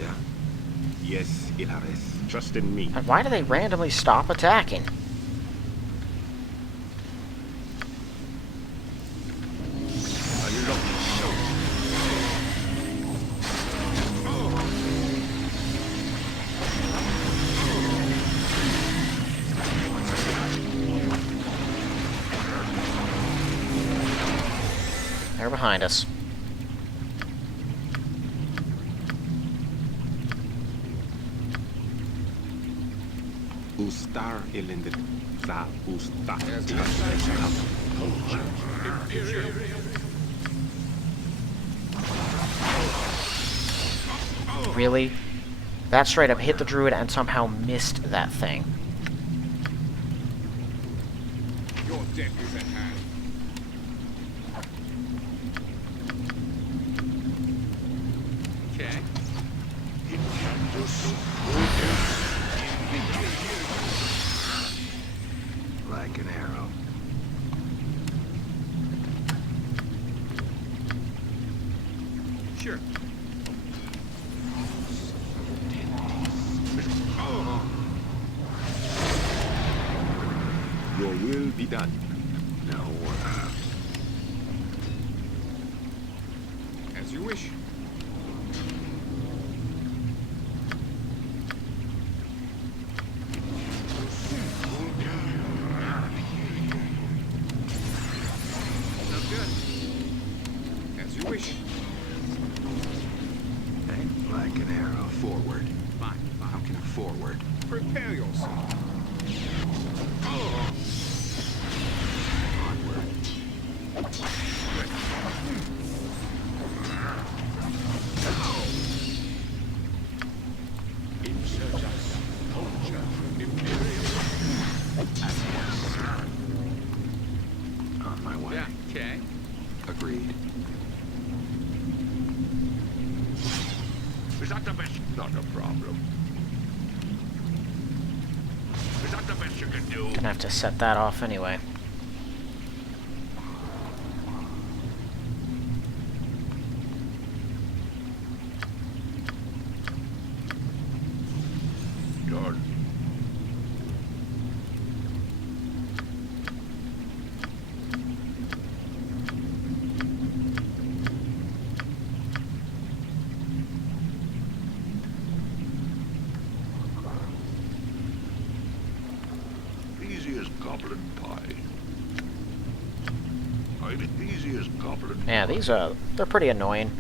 Yeah. Yes, Ilares. Trust in me. And why do they randomly stop attacking? Unlock show. They're behind us. Ustar elended. Za usta. Really? That straight up hit the druid and somehow missed that thing. Your death is at hand. Okay. Like an arrow. Sure. Your will be done. No, As you wish. Sounds good. As you wish. like an arrow. Forward. Fine, How fine. can I forward? Prepare yourself. On my way. Yeah, okay. Agreed. Is that the best? Not a problem. Is that the best you can do? Gonna have to set that off anyway. Done. Easy as goblin pie. I'm easy as goblin Yeah, pie. these they're pretty annoying.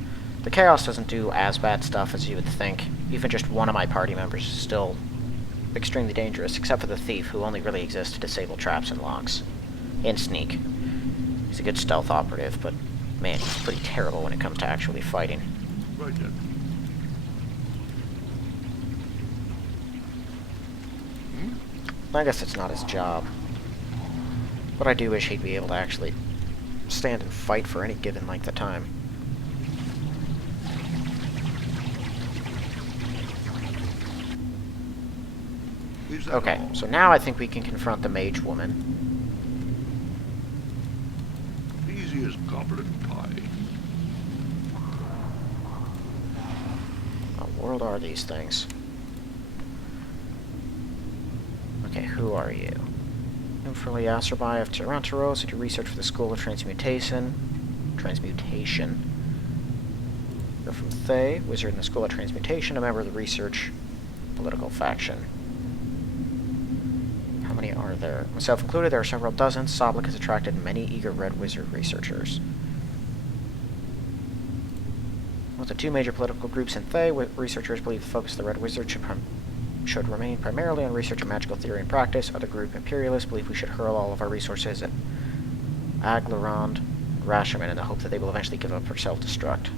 The Chaos doesn't do as bad stuff as you would think. Even just one of my party members is still extremely dangerous, except for the Thief, who only really exists to disable traps and locks. And sneak. He's a good stealth operative, but man, he's pretty terrible when it comes to actually fighting. Right then. I guess it's not his job. But I do wish he'd be able to actually stand and fight for any given length of time. Is that Okay, all? so now I think we can confront the mage woman. Easy as goblin pie. What world are these things? Okay, who are you? Infernally Acerbi of Tyrantaros, I do research for the School of Transmutation. You're from Thay, wizard in the School of Transmutation, a member of the research political faction. How many are there? Myself included, there are several dozen. Soblik has attracted many eager Red Wizard researchers. With the two major political groups in Thay, researchers believe the focus of the Red Wizard should remain primarily on research of magical theory and practice. Other group imperialists believe we should hurl all of our resources at Aglarond, Rashomon in the hope that they will eventually give up or self-destruct.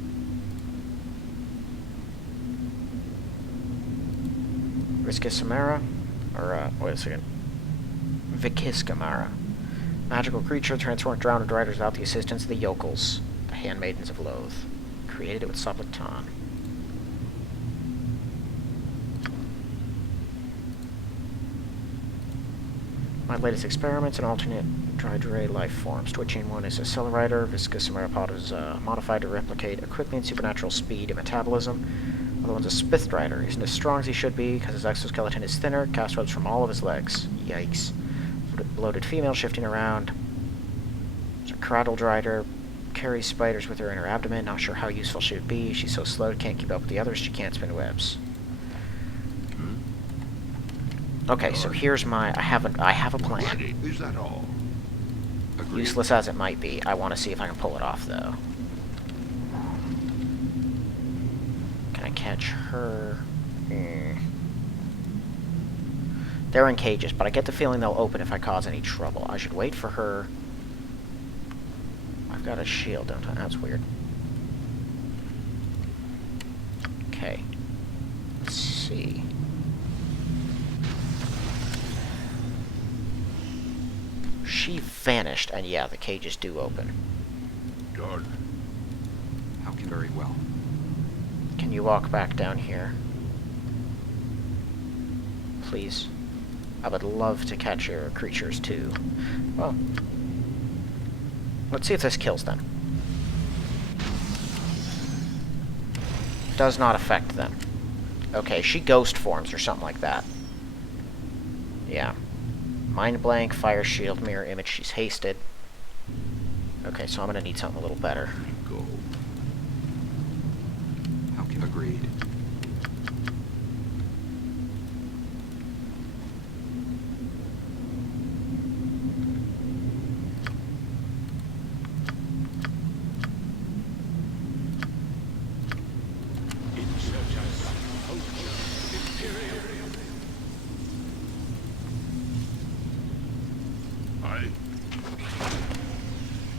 Viskisamara? Or, wait a second. Vikiskamara. Magical creature transformed drowned riders without the assistance of the yokels, the handmaidens of Loath. Created it with Soblikton. My latest experiments in alternate Dry life forms. Twitching one is a Celerider. Viscosauropod is modified to replicate a quickly and supernatural speed and metabolism. Other one's a Spithrider. Isn't as strong as he should be because his exoskeleton is thinner. Cast webs from all of his legs. Yikes. Bloated female shifting around. There's a Cradledrider. Carries spiders with her in her abdomen. Not sure how useful she would be. She's so slow, can't keep up with the others. She can't spin webs. Okay, so here's my... I have a plan. Is that all? Useless as it might be, I want to see if I can pull it off, though. Can I catch her? They're in cages, but I get the feeling they'll open if I cause any trouble. I should wait for her. I've got a shield, don't I? That's weird. Okay. Let's see. She vanished, and yeah, the cages do open. Done. How can very well. Can you walk back down here? Please. I would love to catch your creatures, too. Well, let's see if this kills them. Does not affect them. Okay, she ghost forms or something like that. Yeah. Mind blank, fire shield, mirror image, she's hasted. Okay, so I'm gonna need something a little better. Go. How can agreed.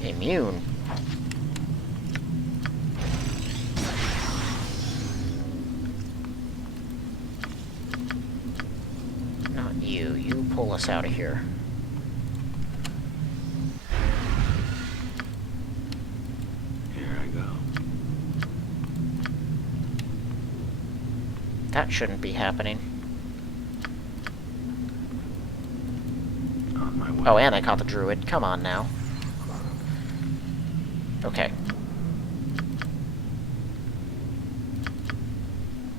Immune. Not you. You pull us out of here. Here I go. That shouldn't be happening. On my way. Oh, and I caught the druid. Come on now. Okay.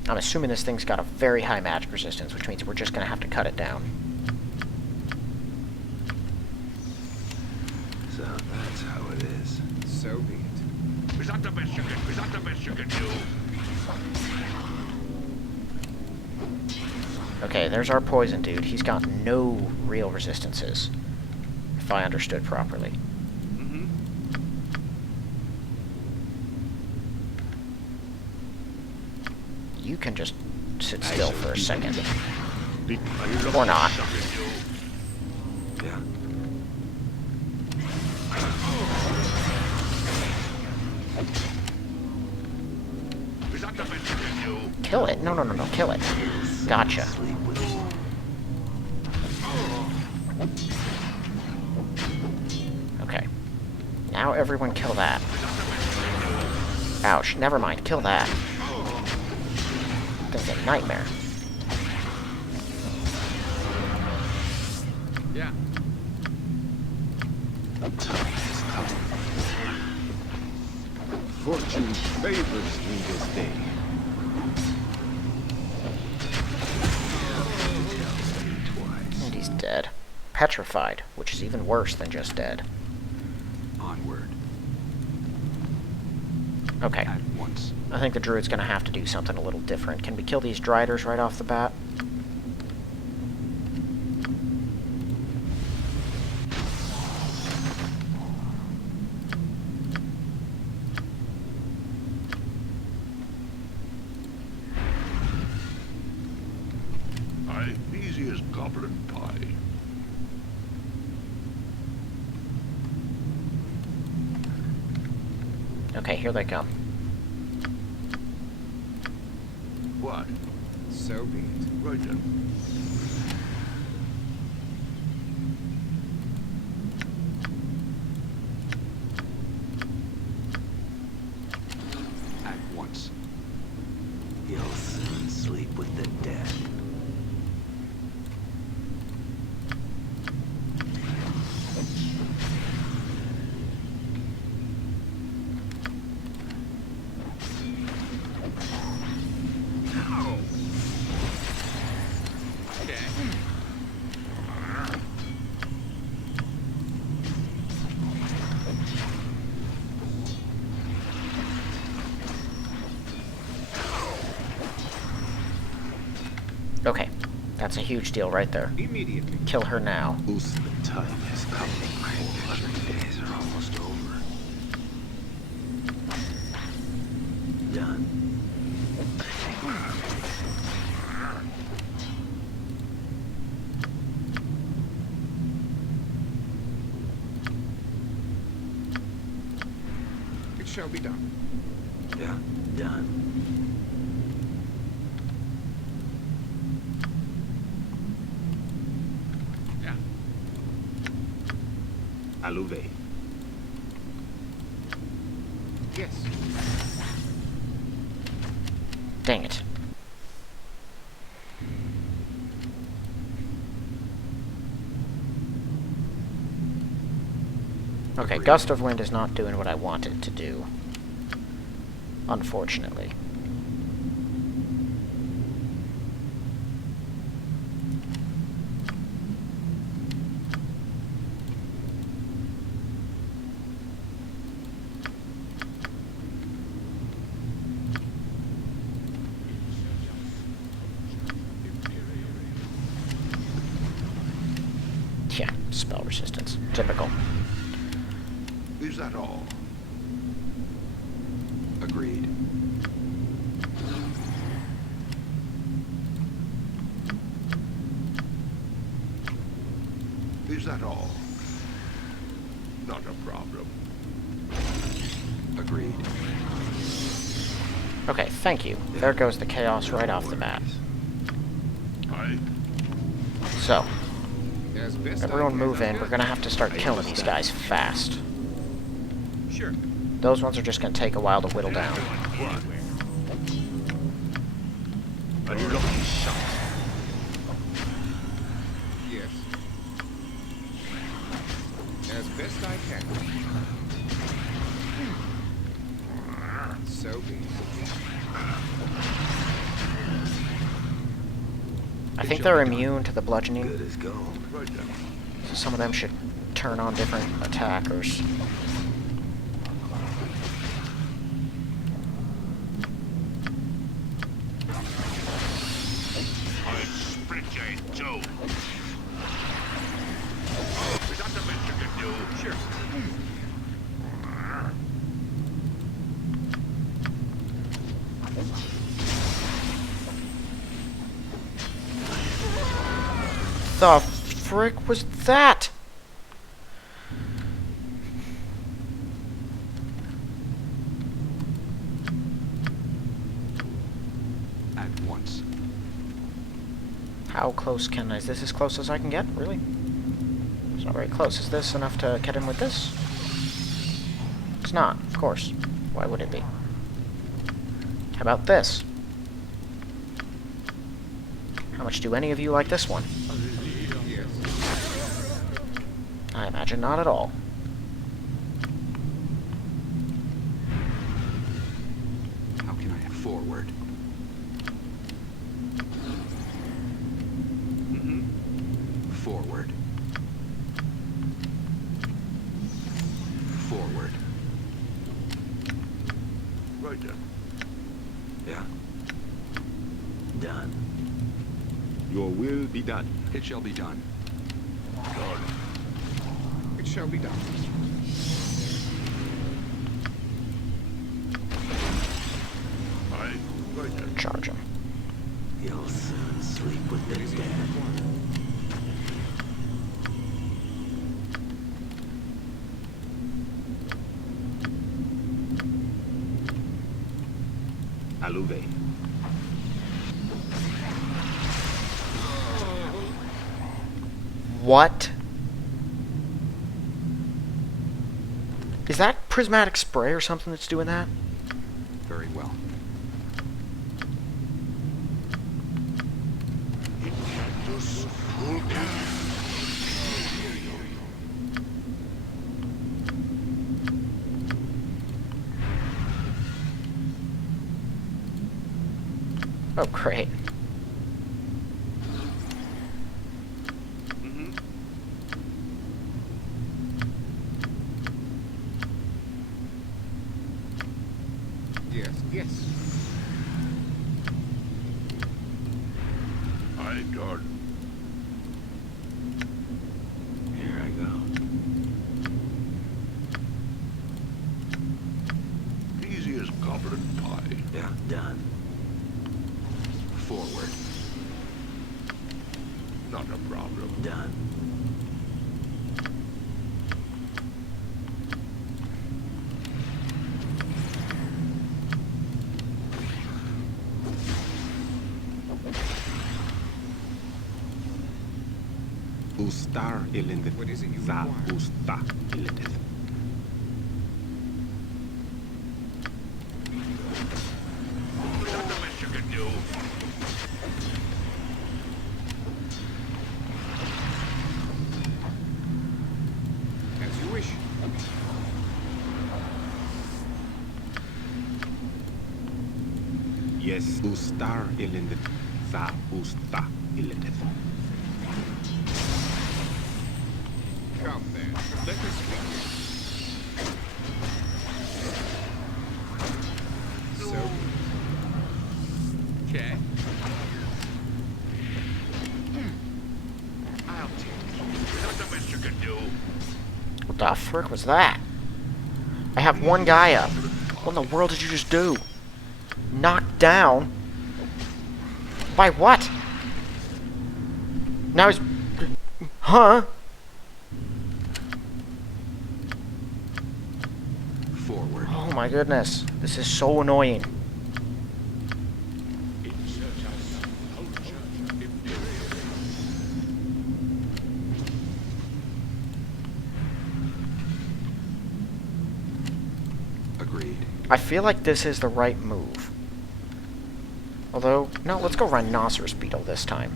I'm assuming this thing's got a very high magic resistance, which means we're just gonna have to cut it down. So that's how it is. So be it. Is that the best you can? Is that the best you can do? Okay, there's our poison dude. He's got no real resistances, if I understood properly. You can just sit still for a second. Or not. Yeah. Is that the best you can do? Kill it. No, kill it. Gotcha. Sleep with it. Okay. Now everyone kill that. Ouch. Never mind. Kill that. Thing's a nightmare. Yeah. Fortune favors me this day. And he's dead. Petrified, which is even worse than just dead. Onward. Okay. At once. I think the druid's gonna have to do something a little different. Can we kill these driders right off the bat? tasty as goblin pie. Okay, here they come. What? So be it. Right then. At once. You'll soon sleep with the dead. Okay. Okay, that's a huge deal right there. Immediately. Kill her now. The time has come. My adventuring days are almost over. Done. It shall be done. Yeah, done. Yeah. Alluve. Yes. Dang it. Okay, Agreed. Gust of Wind is not doing what I want it to do. Unfortunately. Yeah, spell resistance. Typical. Is that all? Agreed. Is that all? Not a problem. Agreed. Okay, thank you. There goes the chaos right off the bat. Aye. So, As best I everyone can. move in. We're gonna have to start killing these guys fast. Sure. Those ones are just gonna take a while to whittle down. A lucky shot. Yes. As best I can. So be it. I think they're immune to the bludgeoning, Good as gold. Right then. so some of them should turn on different attackers. I'll split you in two. Is that the best you can do? Sure. The frick was that? At once. How close can I... Is this as close as I can get? Really? It's not very close. Is this enough to get in with this? It's not, of course. Why would it be? How about this? How much do any of you like this one? Yes. I imagine not at all. How can I forward? Forward. Forward. Right then. Yeah. Done. Your will be done. It shall be done. Done. It shall be done. Aye. Right then. Charge him. You'll soon sleep with the dead. Aluve. What? Is that prismatic spray or something that's doing that? Very well. Oh, great. Yes, yes. I don't. Here I go. Easy as confident pie. Yeah, done. Forward. Not a problem. Done. Ustar ilindith. What is it you Za require? usta ilindith. That's the best you can do. As you wish. Yes, ustar ilindith. Za usta ilindith. Come then. Let us begin. So. Okay. I'll take it. That's the best you can do. What the frick was that? I have one guy up. What in the world did you just do? Knocked down? By what? Now he's... Huh? Forward. Oh my goodness. This is so annoying. Agreed. I feel like this is the right move. Although, no, let's go Rhinoceros Beetle this time.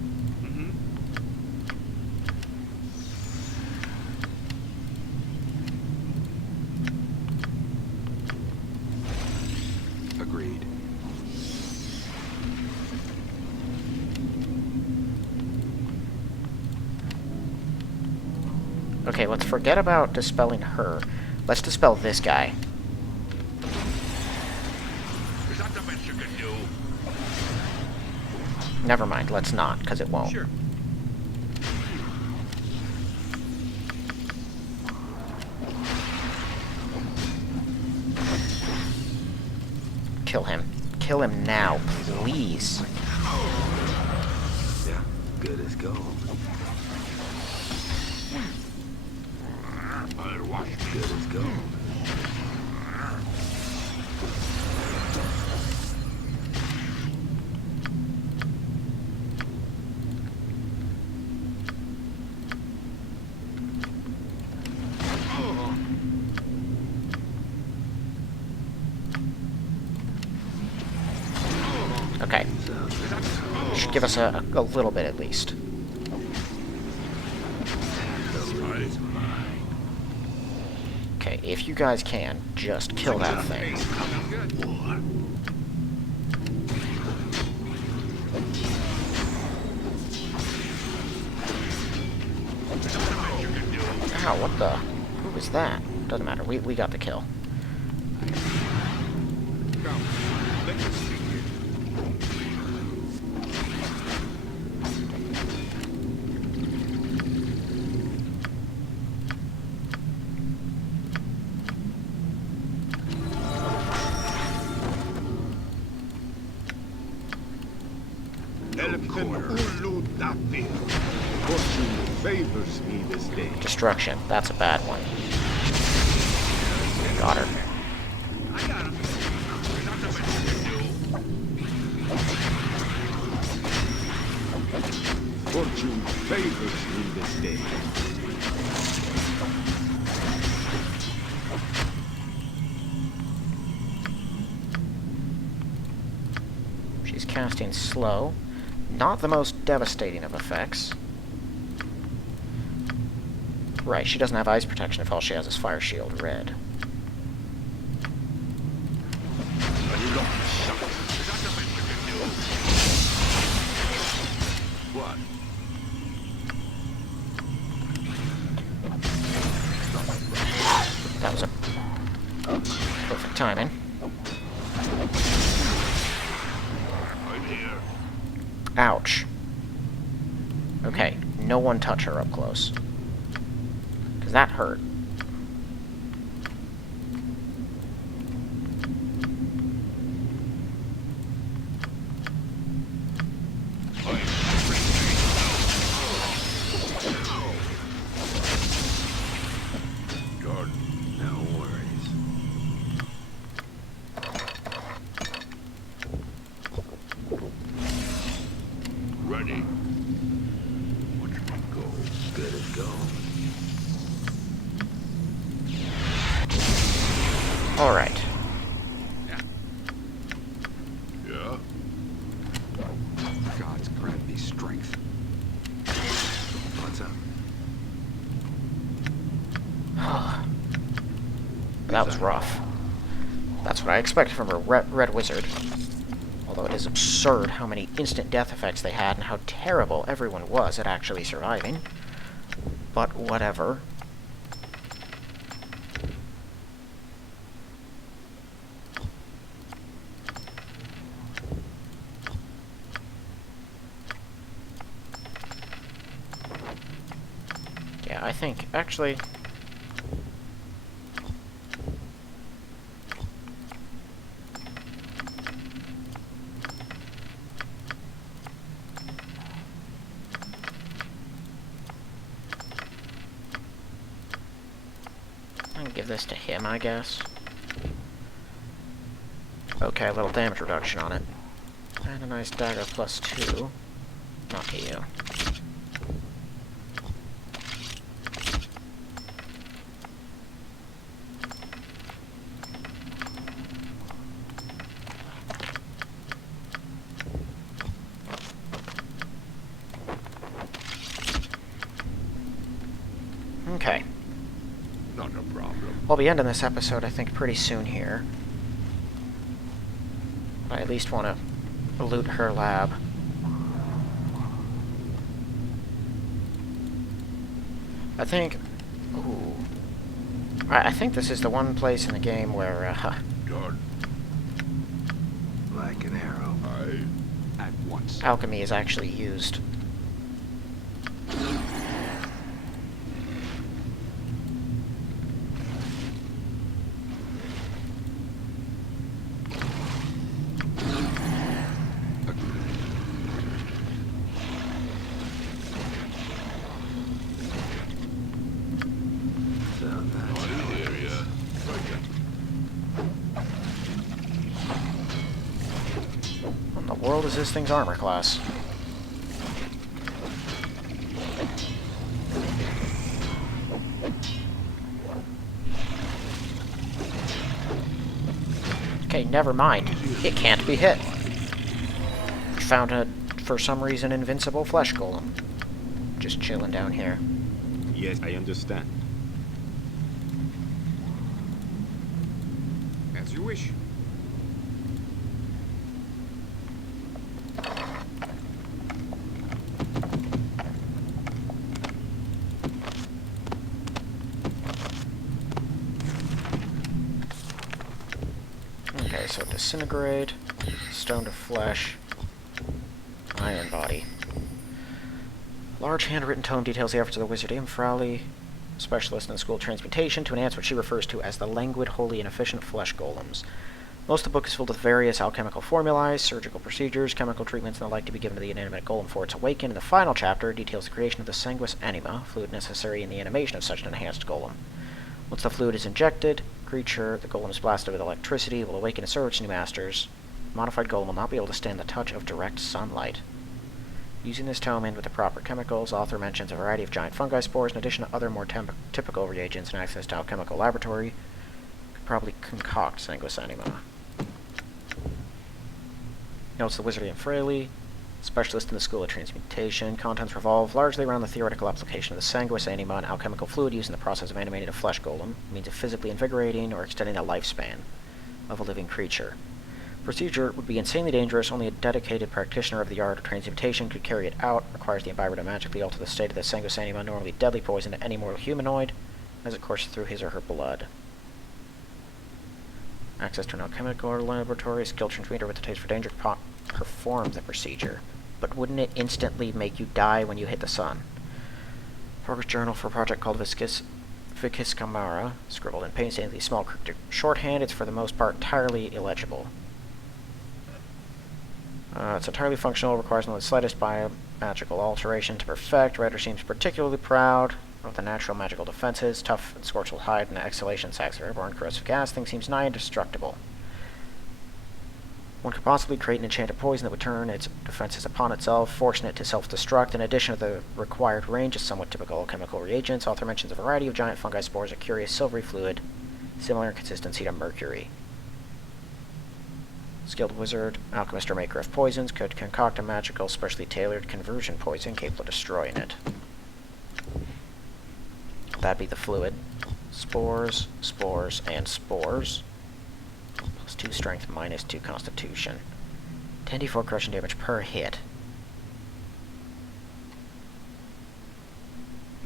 Agreed. Okay, let's forget about dispelling her. Let's dispel this guy. Is that the best you can do? Never mind, let's not, because it won't. Sure. Kill him. Kill him now, please. Yeah, good as gold. I'll wash Good as gold. Okay. Should give us a little bit at least. Okay, if you guys can, just kill that thing. Ow, what the? Who was that? Doesn't matter, we got the kill. Come. Let us begin. Fortune favors me this day. Destruction. That's a bad one. Got her. Fortune favors me this day. She's casting slow. Not the most devastating of effects. Right, she doesn't have ice protection if all she has is fire shield red. What? That was a perfect timing. I'm here. Ouch. Okay, no one touch her up close. Because that hurt. Good. No worries. Ready. Watch me go. Good as gold. Alright. Yeah? Gods grant me strength. What's up? That was rough. That's what I expected from a red wizard. Although it is absurd how many instant death effects they had and how terrible everyone was at actually surviving. But whatever. Yeah, I think, actually... I can give this to him, I guess. Okay, a little damage reduction on it. And a nice dagger +2. Not to you. Okay. Not a problem. I'll be ending this episode, I think, pretty soon here. But I at least want to loot her lab. I think... Ooh. I think this is the one place in the game where, Good. Like an arrow. At once. alchemy is actually used. So that's Area. What in the world is this thing's armor class? Okay, never mind. It can't be hit. Found a, for some reason, invincible flesh golem. Just chilling down here. Yes, I understand. As you wish. Okay, so disintegrate, stone to flesh, iron body. Large handwritten tome details the efforts of the wizard Frowley, specialist in the school of transmutation, to enhance what she refers to as the languid, holy, and efficient flesh golems. Most of the book is filled with various alchemical formulae, surgical procedures, chemical treatments, and the like to be given to the inanimate golem for its awakening. The final chapter details the creation of the sanguis anima, fluid necessary in the animation of such an enhanced golem. Once the fluid is injected, the golem is blasted with electricity, will awaken and serve its new masters. The modified golem will not be able to stand the touch of direct sunlight. Using this tome in with the proper chemicals, author mentions a variety of giant fungi spores in addition to other more typical reagents and access to alchemical laboratory. Could probably concoct sanguis anima. Notes the Wizardry and Fraley, specialist in the School of Transmutation. Contents revolve largely around the theoretical application of the sanguis anima, an alchemical fluid used in the process of animating a flesh golem, means of physically invigorating or extending the lifespan of a living creature. Procedure would be insanely dangerous. Only a dedicated practitioner of the art of transmutation could carry it out. Requires the imbiber to magically alter the state of the sanguis anima, normally deadly poison to any mortal humanoid, as it courses through his or her blood. Access to an alchemical laboratory, skilled transmuter with a taste for danger perform the procedure. But wouldn't it instantly make you die when you hit the sun? Progress journal for a project called Vichiscamara, scribbled in painstakingly small cryptic shorthand. It's for the most part entirely illegible. It's entirely functional, requires only the slightest biomagical alteration to perfect. Writer seems particularly proud of the natural magical defenses. Tough and scorchable hide and exhalation sacs of airborne corrosive gas. Thing seems nigh indestructible. One could possibly create an enchanted poison that would turn its defenses upon itself, forcing it to self-destruct. In addition to the required range of somewhat typical chemical reagents, author mentions a variety of giant fungi spores, a curious silvery fluid, similar in consistency to mercury. Skilled wizard, alchemist, or maker of poisons could concoct a magical, specially tailored conversion poison capable of destroying it. That'd be the fluid. Spores, spores, and spores. Plus 2 strength, minus 2 constitution. 10d4 crushing damage per hit.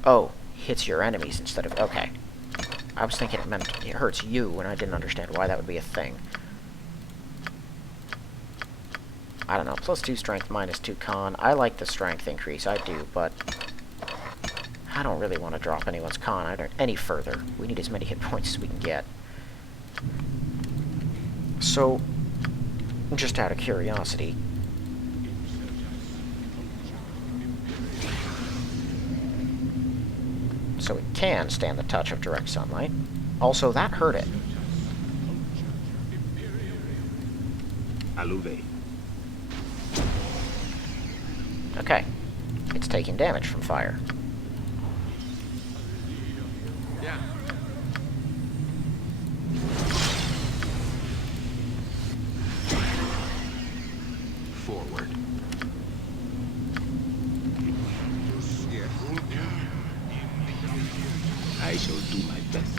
Oh, hits your enemies instead of... Okay. I was thinking it meant it hurts you, and I didn't understand why that would be a thing. I don't know, plus 2 strength, minus 2 con. I like the strength increase, I do, but I don't really want to drop anyone's con any further. We need as many hit points as we can get. So, just out of curiosity, so it can stand the touch of direct sunlight. Also, that hurt it. Alluve. Okay. It's taking damage from fire. Yeah. Forward. I shall do my best.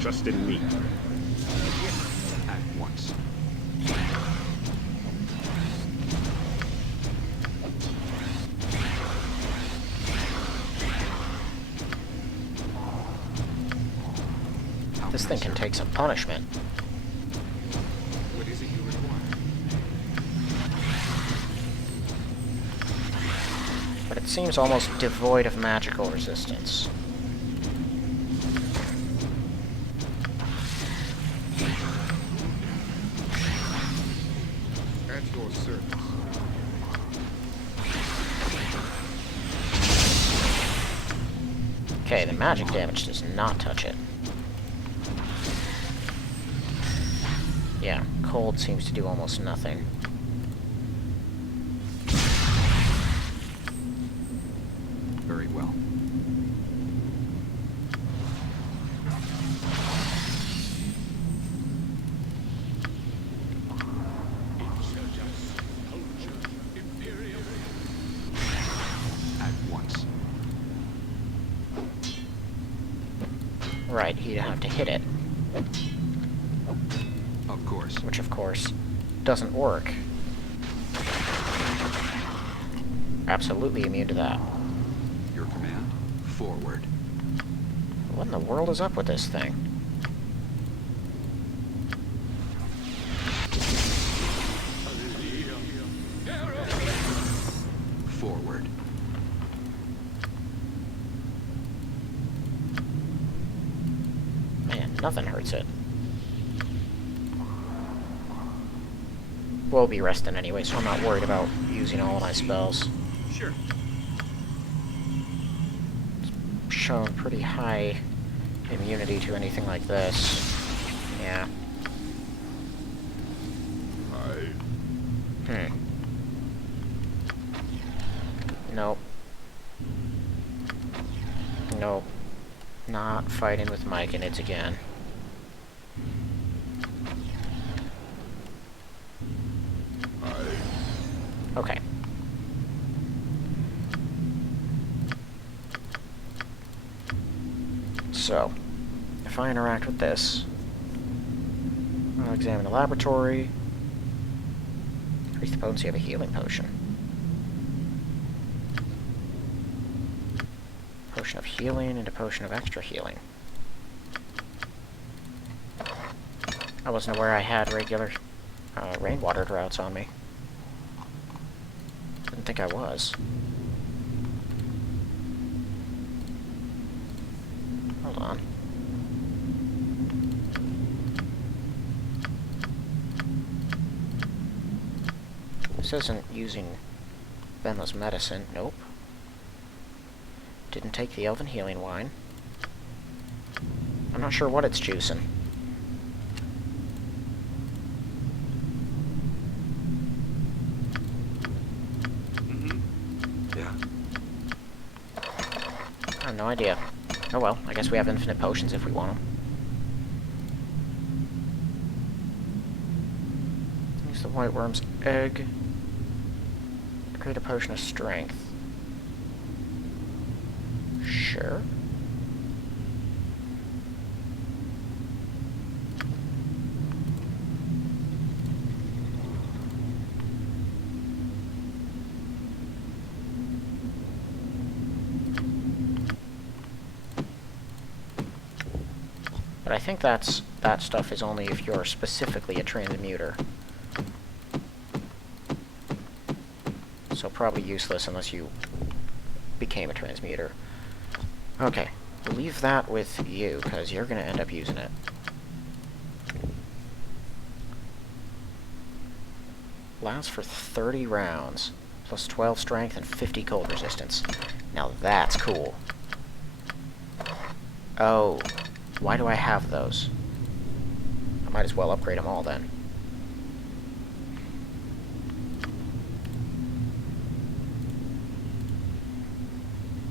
Trust in me. At once. This thing can take some punishment. What is it you require? But it seems almost devoid of magical resistance. At your service. Okay, the magic damage does not touch it. Yeah, cold seems to do almost nothing. Very well. At once. Right, you'd have to hit it, Of course. which of course doesn't work. Absolutely immune to that. Your command. Forward. What in the world is up with this thing? Forward. Man, nothing hurts it. We'll be resting anyway, so I'm not worried about using all of my spells. Sure. Shown pretty high immunity to anything like this. Yeah. Nope. Nope. Not fighting with Mike and it's again. Okay. So, if I interact with this, I'll examine the laboratory. Increase the potency of a healing potion. Potion of healing into potion of extra healing. I wasn't aware I had regular rainwater droughts on me. Didn't think I was. Hold on. This isn't using Benla's medicine. Nope. Didn't take the Elven Healing Wine. I'm not sure what it's juicing. Yeah. I have no idea. Oh well, I guess we have infinite potions if we want them. Use the White Worm's egg to create a potion of strength. Sure. But I think that stuff is only if you're specifically a transmuter. So probably useless unless you became a transmuter. Okay, we'll leave that with you, because you're going to end up using it. Lasts for 30 rounds, plus 12 strength and 50 cold resistance. Now that's cool. Oh, why do I have those? I might as well upgrade them all then.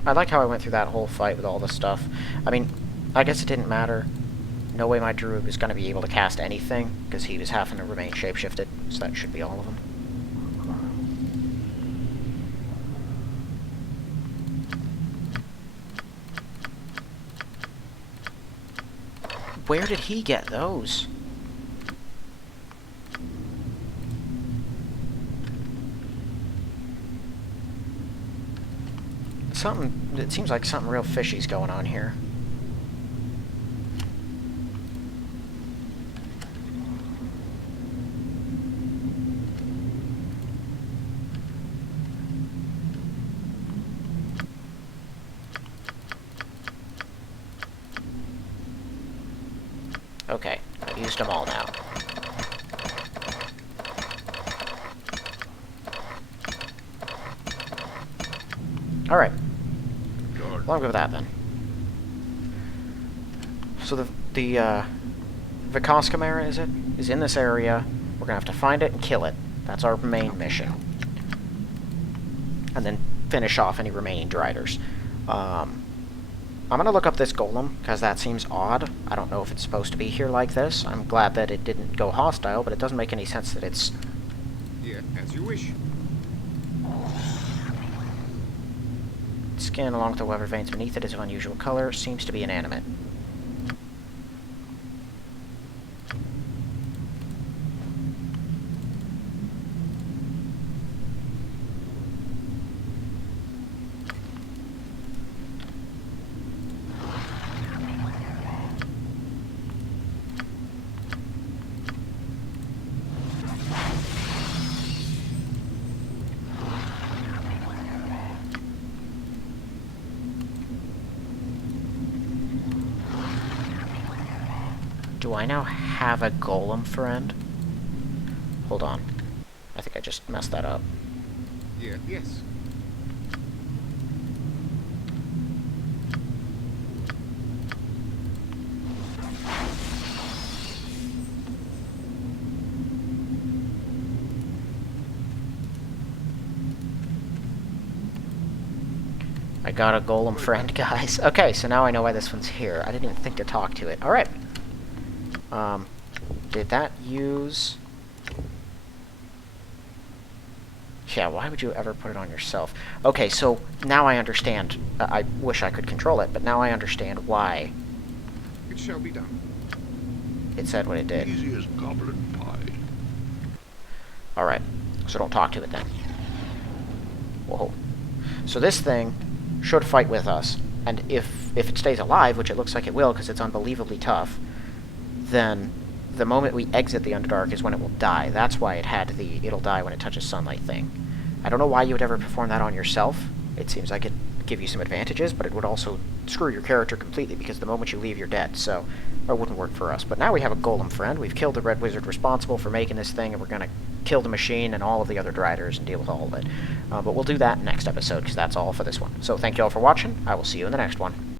I like how I went through that whole fight with all this stuff. I mean, I guess it didn't matter. No way my druid was going to be able to cast anything, because he was having to remain shapeshifted, so that should be all of them. Where did he get those? It seems like something real fishy's going on here. Okay, I've used them all now. Alright. Well, I'm good with that then. So the Vikas Chimera, is in this area. We're gonna have to find it and kill it. That's our main mission. And then finish off any remaining Driders. I'm gonna look up this golem, because that seems odd. I don't know if it's supposed to be here like this. I'm glad that it didn't go hostile, but it doesn't make any sense that it's... Yeah, as you wish. Skin along with the webbed veins beneath it is of unusual color. Seems to be inanimate. do I now have a golem friend? Hold on. I think I just messed that up. Yeah, yes. I got a golem friend, guys. Okay, so now I know why this one's here. I didn't even think to talk to it. Alright. Did that use... Yeah, why would you ever put it on yourself? Okay, so now I understand. I wish I could control it, but now I understand why It shall be done. it said what it did. Easy as goblin pie. Alright, so don't talk to it then. Whoa. So this thing should fight with us, and if it stays alive, which it looks like it will because it's unbelievably tough, then the moment we exit the Underdark is when it will die. That's why it had the it'll die when it touches sunlight thing. I don't know why you would ever perform that on yourself. It seems like it'd give you some advantages, but it would also screw your character completely because the moment you leave, you're dead, so it wouldn't work for us. But now we have a golem friend. We've killed the red wizard responsible for making this thing, and we're going to kill the machine and all of the other driders and deal with all of it. But we'll do that next episode, because that's all for this one. So thank you all for watching. I will see you in the next one.